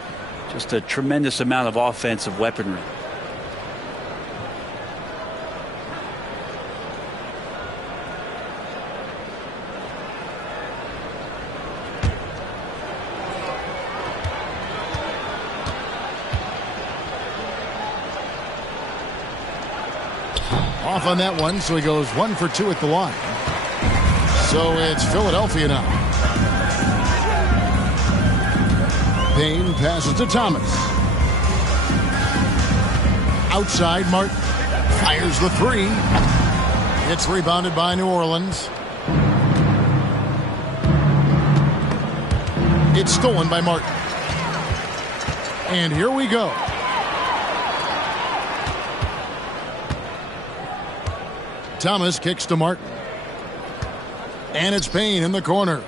Just a tremendous amount of offensive weaponry. Off on that one, so he goes 1 for 2 at the line. So it's Philadelphia now. Payne passes to Thomas. Outside, Martin fires the 3. It's rebounded by New Orleans. It's stolen by Martin. And here we go. Thomas kicks to Martin. And it's Payne in the corner.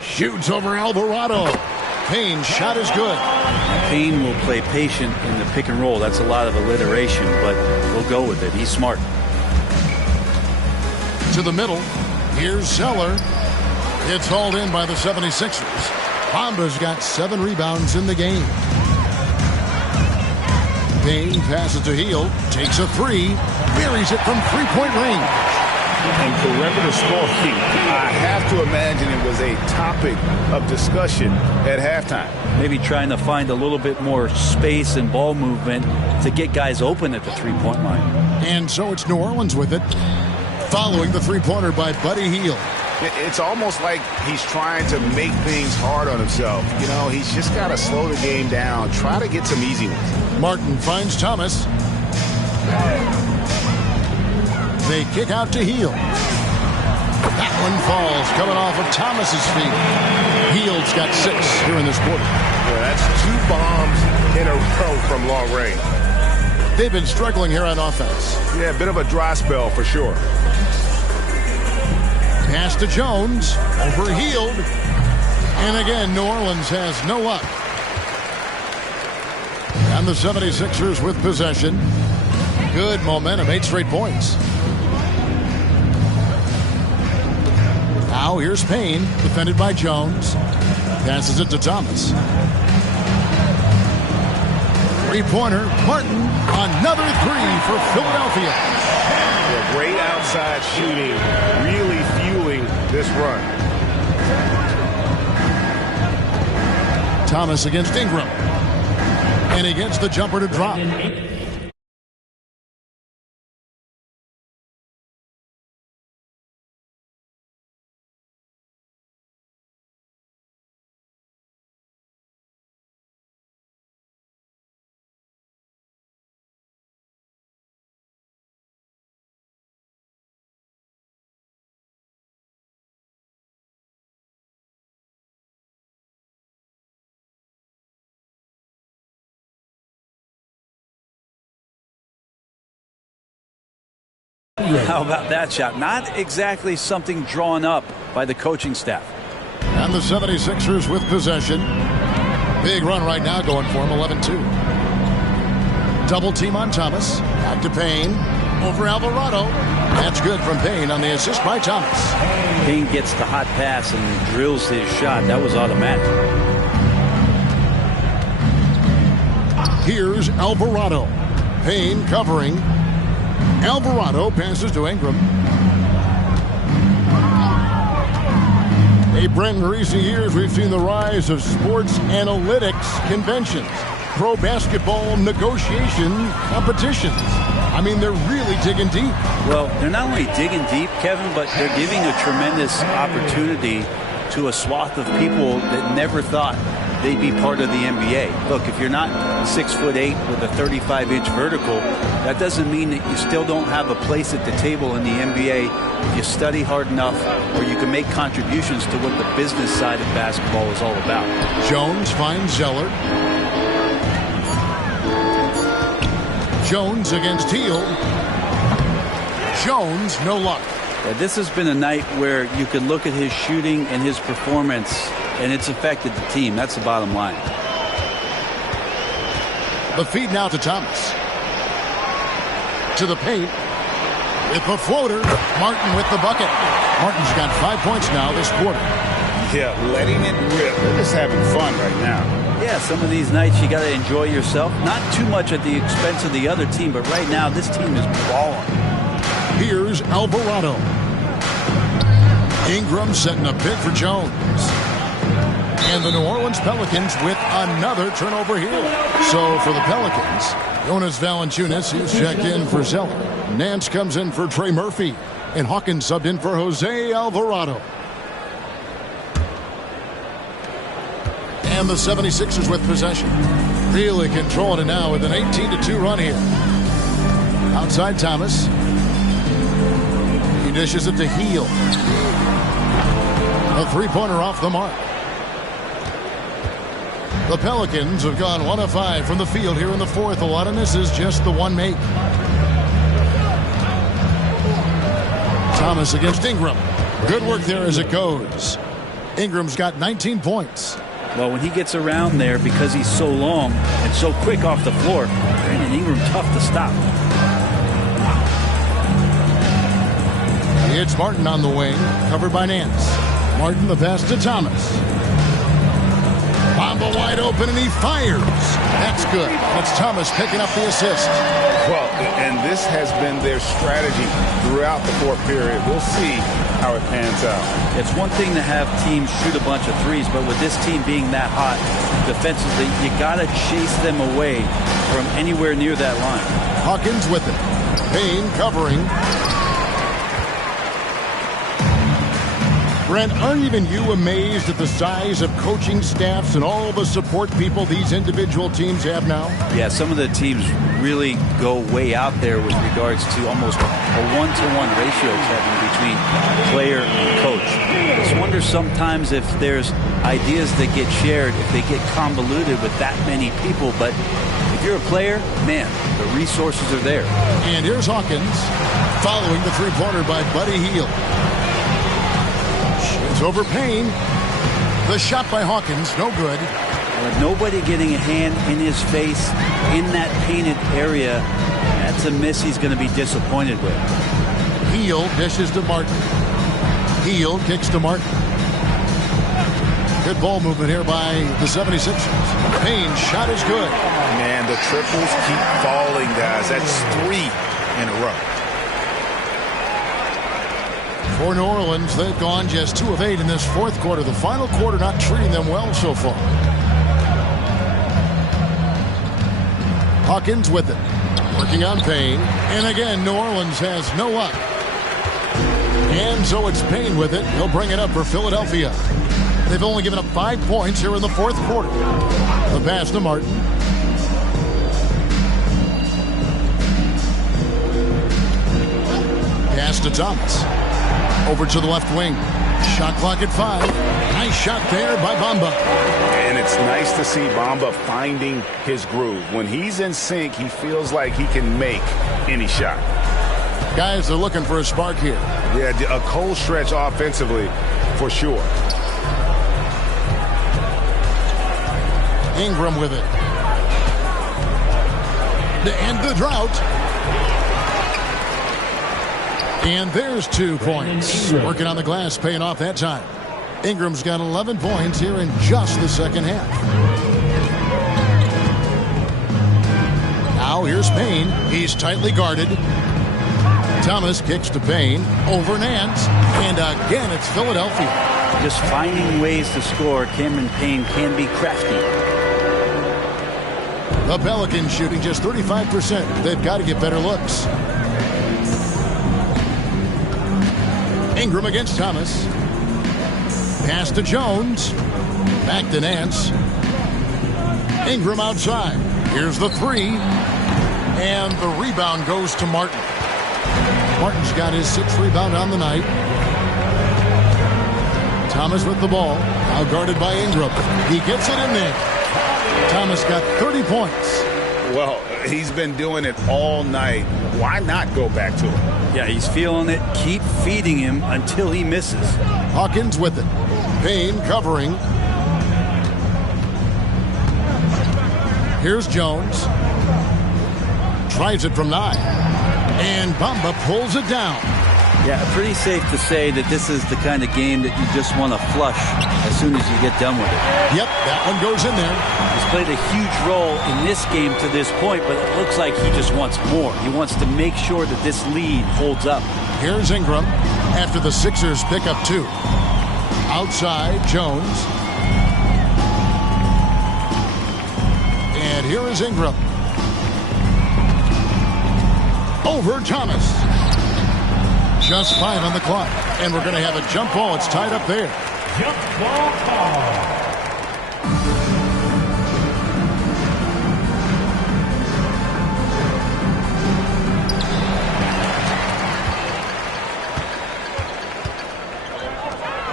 Shoots over Alvarado. Payne's shot is good. Payne will play patient in the pick and roll. That's a lot of alliteration, but we'll go with it. He's smart. To the middle. Here's Zeller. It's hauled in by the 76ers. Bamba's got 7 rebounds in the game. Payne passes to Hield. Takes a 3. Buries it from 3-point range. and perimeter scoring, I have to imagine it was a topic of discussion at halftime. Maybe trying to find a little bit more space and ball movement to get guys open at the three-point line. And so it's New Orleans with it, following the three-pointer by Buddy Hield. It's almost like he's trying to make things hard on himself. You know, he's just got to slow the game down, try to get some easy ones. Martin finds Thomas. They kick out to Hield. That one falls, coming off of Thomas's feet. Hield's got 6 here in this quarter. Yeah, that's 2 bombs in a row from long range. They've been struggling here on offense. Yeah, a bit of a dry spell for sure. Pass to Jones, over Hield. And again, New Orleans has no luck. And the 76ers with possession. Good momentum, 8 straight points. Now here's Payne, defended by Jones. Passes it to Thomas. Three-pointer, Martin, another 3 for Philadelphia. Yeah, great outside shooting, really fueling this run. Thomas against Ingram. And he gets the jumper to drop. How about that shot? Not exactly something drawn up by the coaching staff. And the 76ers with possession. Big run right now going for him, 11-2. Double team on Thomas. Back to Payne. Over Alvarado. That's good from Payne on the assist by Thomas. Payne gets the hot pass and drills his shot. That was automatic. Here's Alvarado. Payne covering. Alvarado passes to Ingram. Hey, Brent, in recent years, we've seen the rise of sports analytics conventions, pro basketball negotiation competitions. I mean, they're really digging deep. Well, they're not only digging deep, Kevin, but they're giving a tremendous opportunity to a swath of people that never thought they'd be part of the NBA. Look, if you're not 6'8" with a 35-inch vertical, that doesn't mean that you still don't have a place at the table in the NBA if you study hard enough, or you can make contributions to what the business side of basketball is all about. Jones finds Zeller. Jones against Hield. Jones, no luck. Yeah, this has been a night where you can look at his shooting and his performance, and it's affected the team. That's the bottom line. The feed now to Thomas. To the paint. With the floater. Martin with the bucket. Martin's got 5 points now this quarter. Yeah, letting it rip. They're just having fun right now. Yeah, some of these nights you got to enjoy yourself. Not too much at the expense of the other team, but right now this team is balling. Here's Alvarado. Ingram setting a pick for Jones. And the New Orleans Pelicans with another turnover here. So for the Pelicans, Jonas Valanciunas, he's checked in for Zeller. Nance comes in for Trey Murphy. And Hawkins subbed in for Jose Alvarado. And the 76ers with possession. Really controlling it now with an 18-2 run here. Outside Thomas. He dishes it to Hield. A three-pointer off the mark. The Pelicans have gone 1 of 5 from the field here in the fourth. A lot of misses, just the one make. Thomas against Ingram. Good work there as it goes. Ingram's got 19 points. Well, when he gets around there, because he's so long and so quick off the floor, Brandon Ingram tough to stop. It's Martin on the wing, covered by Nance. Martin the pass to Thomas. Bamba wide open and he fires. That's good. That's Thomas picking up the assist. Well, and this has been their strategy throughout the fourth period. We'll see how it pans out. It's one thing to have teams shoot a bunch of threes, but with this team being that hot defensively, you got to chase them away from anywhere near that line. Hawkins with it. Payne covering. Brent, aren't even you amazed at the size of coaching staffs and all the support people these individual teams have now? Yeah, some of the teams really go way out there with regards to almost a one-to-one ratio, Kevin, between player and coach. I just wonder sometimes if there's ideas that get shared, if they get convoluted with that many people. But if you're a player, man, the resources are there. And here's Hawkins following the three-pointer by Buddy Hield. It's over Payne. The shot by Hawkins, no good. With nobody getting a hand in his face in that painted area, that's a miss he's going to be disappointed with. Hield dishes to Martin. Hield kicks to Martin. Good ball movement here by the 76ers. Payne's shot is good. Man, the triples keep falling, guys. That's 3 in a row. For New Orleans, they've gone just 2 of 8 in this fourth quarter. The final quarter not treating them well so far. Hawkins with it. Working on Payne. And again, New Orleans has no luck. And so it's Payne with it. He'll bring it up for Philadelphia. They've only given up 5 points here in the fourth quarter. The pass to Martin. Pass to Thomas. Over to the left wing. Shot clock at 5. Nice shot there by Bamba. And it's nice to see Bamba finding his groove. When he's in sync, he feels like he can make any shot. Guys are looking for a spark here. Yeah, a cold stretch offensively for sure. Ingram with it. To end the drought. And there's 2 points. Working on the glass, paying off that time. Ingram's got 11 points here in just the second half. Now here's Payne. He's tightly guarded. Thomas kicks to Payne. Over Nance. And again, it's Philadelphia. Just finding ways to score. Cameron Payne can be crafty. The Pelicans shooting just 35%. They've got to get better looks. Ingram against Thomas. Pass to Jones. Back to Nance. Ingram outside. Here's the 3. And the rebound goes to Martin. Martin's got his 6th rebound on the night. Thomas with the ball. Now guarded by Ingram. He gets it in there. Thomas got 30 points. Well, he's been doing it all night. Why not go back to him? Yeah, he's feeling it. Keep feeding him until he misses. Hawkins with it. Payne covering. Here's Jones. Tries it from 9. And Bamba pulls it down. Yeah, pretty safe to say that this is the kind of game that you just want to flush as soon as you get done with it. Yep, that one goes in there. He's played a huge role in this game to this point, but it looks like he just wants more. He wants to make sure that this lead holds up. Here's Ingram after the Sixers pick up 2. Outside, Jones. And here is Ingram. Over Thomas. Just 5 on the clock. And we're going to have a jump ball. It's tied up there. Jump ball call.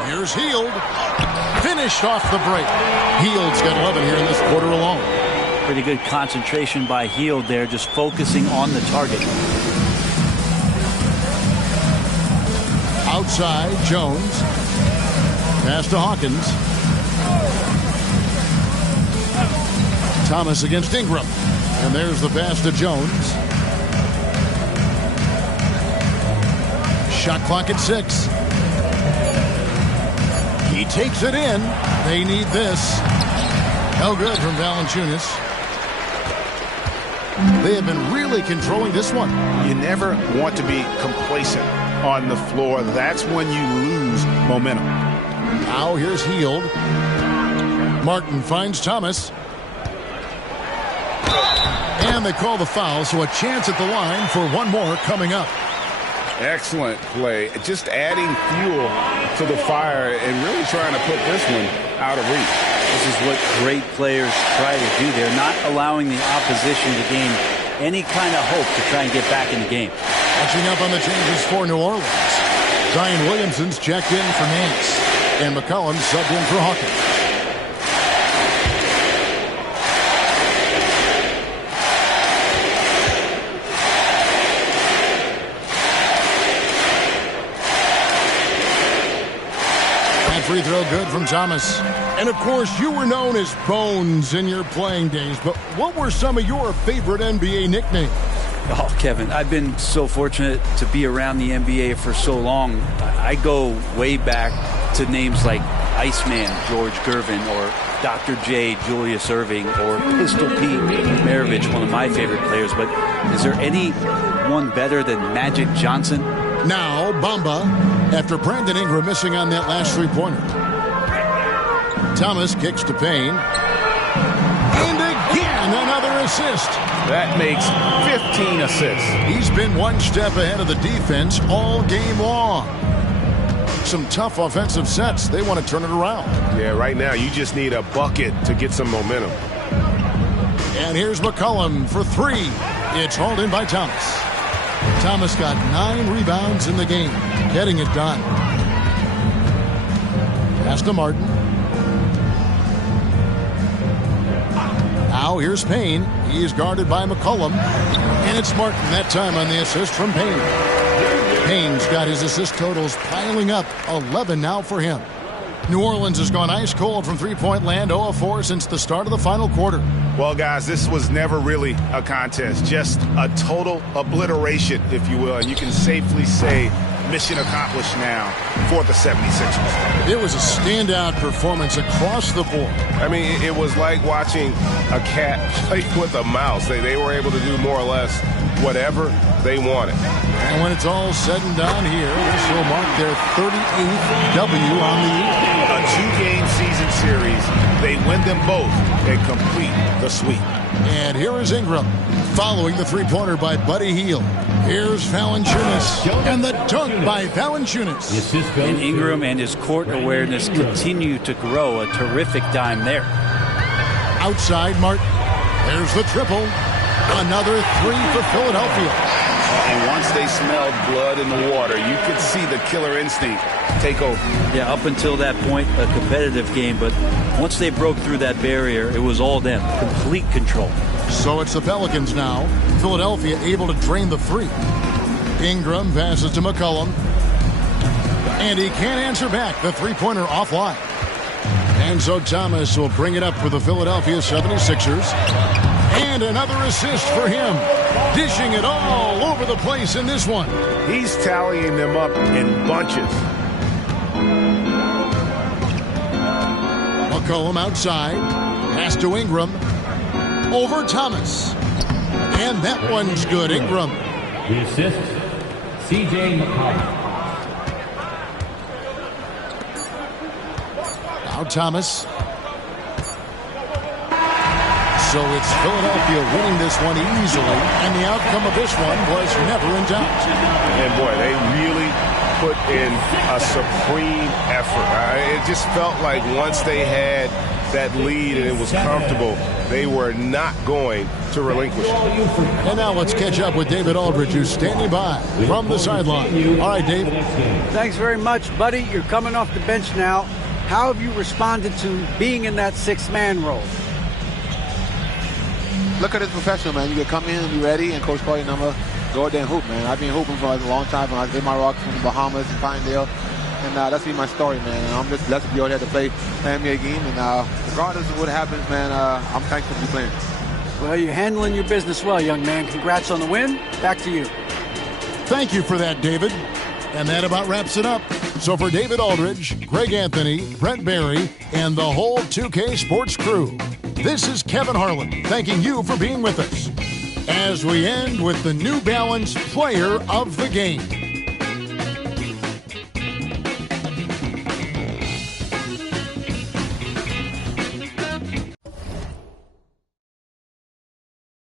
Here's Hield. Finished off the break. Hield's got 11 here in this quarter alone. Pretty good concentration by Hield there, just focusing on the target. Outside, Jones. Pass to Hawkins. Thomas against Ingram. And there's the pass to Jones. Shot clock at 6. He takes it in. They need this. No good from Valanciunas. They have been really controlling this one. You never want to be complacent on the floor. That's when you lose momentum. Now here's Hield. Martin finds Thomas. And they call the foul, so a chance at the line for one more coming up. Excellent play. Just adding fuel to the fire and really trying to put this one out of reach. This is what great players try to do. They're not allowing the opposition to gain any kind of hope to try and get back in the game. Catching up on the changes for New Orleans. Zion Williamson's checked in for Nance. And McCollum subbed in for Hawkins. Free throw good from Thomas. And of course, you were known as Bones in your playing days, but what were some of your favorite NBA nicknames? Oh, Kevin, I've been so fortunate to be around the NBA for so long. I go way back to names like Iceman, George Gervin, or Dr. J, Julius Erving, or Pistol Pete Maravich, one of my favorite players. But is there any one better than Magic Johnson? Now, Bamba, after Brandon Ingram missing on that last three-pointer. Thomas kicks to Payne. And again, another assist. That makes 15 assists. He's been one step ahead of the defense all game long. Some tough offensive sets. They want to turn it around. Yeah, right now you just need a bucket to get some momentum. And here's McCollum for three. It's hauled in by Thomas. Thomas got 9 rebounds in the game, getting it done. Pass to Martin. Now here's Payne. He is guarded by McCollum. And it's Martin that time on the assist from Payne. Payne's got his assist totals piling up. 11 now for him. New Orleans has gone ice cold from three-point land, 0 of 4 since the start of the final quarter. Well, guys, this was never really a contest, just a total obliteration, if you will. And you can safely say mission accomplished now for the 76ers. It was a standout performance across the board. I mean, it was like watching a cat play with a mouse. They were able to do more or less whatever they wanted. And when it's all said and done here, this will mark their 38th W on the year. A 2-game season series. They win them both and complete the sweep. And here is Ingram following the three-pointer by Buddy Hield. Here's Valanciunas and the dunk by Valanciunas. And Ingram and his court awareness continue to grow. A terrific dime there. Outside Martin. There's the triple. Another 3 for Philadelphia. And once they smelled blood in the water, you could see the killer instinct take over. Yeah, up until that point, a competitive game. But once they broke through that barrier, it was all them. Complete control. So it's the Pelicans now. Philadelphia able to drain the three. Ingram passes to McCollum. And he can't answer back. The three-pointer offline. And so Thomas will bring it up for the Philadelphia 76ers. And another assist for him. Dishing it all over the place in this one. He's tallying them up in bunches. McCollum outside. Pass to Ingram. Over Thomas. And that one's good. Ingram. The assist, C.J. McCollum. Now Thomas. So it's Philadelphia winning this one easily, and the outcome of this one was never in doubt. And boy, they really put in a supreme effort. It just felt like once they had that lead and it was comfortable, they were not going to relinquish it. And now let's catch up with David Aldridge, who's standing by from the sideline. All right, Dave. Thanks very much, buddy. You're coming off the bench now. How have you responded to being in that sixth-man role? Look at it professional, man. You can come in and be ready, and Coach call your number, go out there and hoop, man. I've been hooping for a long time. I was in my rock from the Bahamas and Pinedale, and that's been my story, man. And I'm just blessed to be out here to play NBA game, and regardless of what happens, man, I'm thankful to be playing. Well, you're handling your business well, young man. Congrats on the win. Back to you. Thank you for that, David. And that about wraps it up. So for David Aldridge, Greg Anthony, Brent Barry, and the whole 2K Sports crew, this is Kevin Harlan thanking you for being with us. as we end with the New Balance Player of the Game.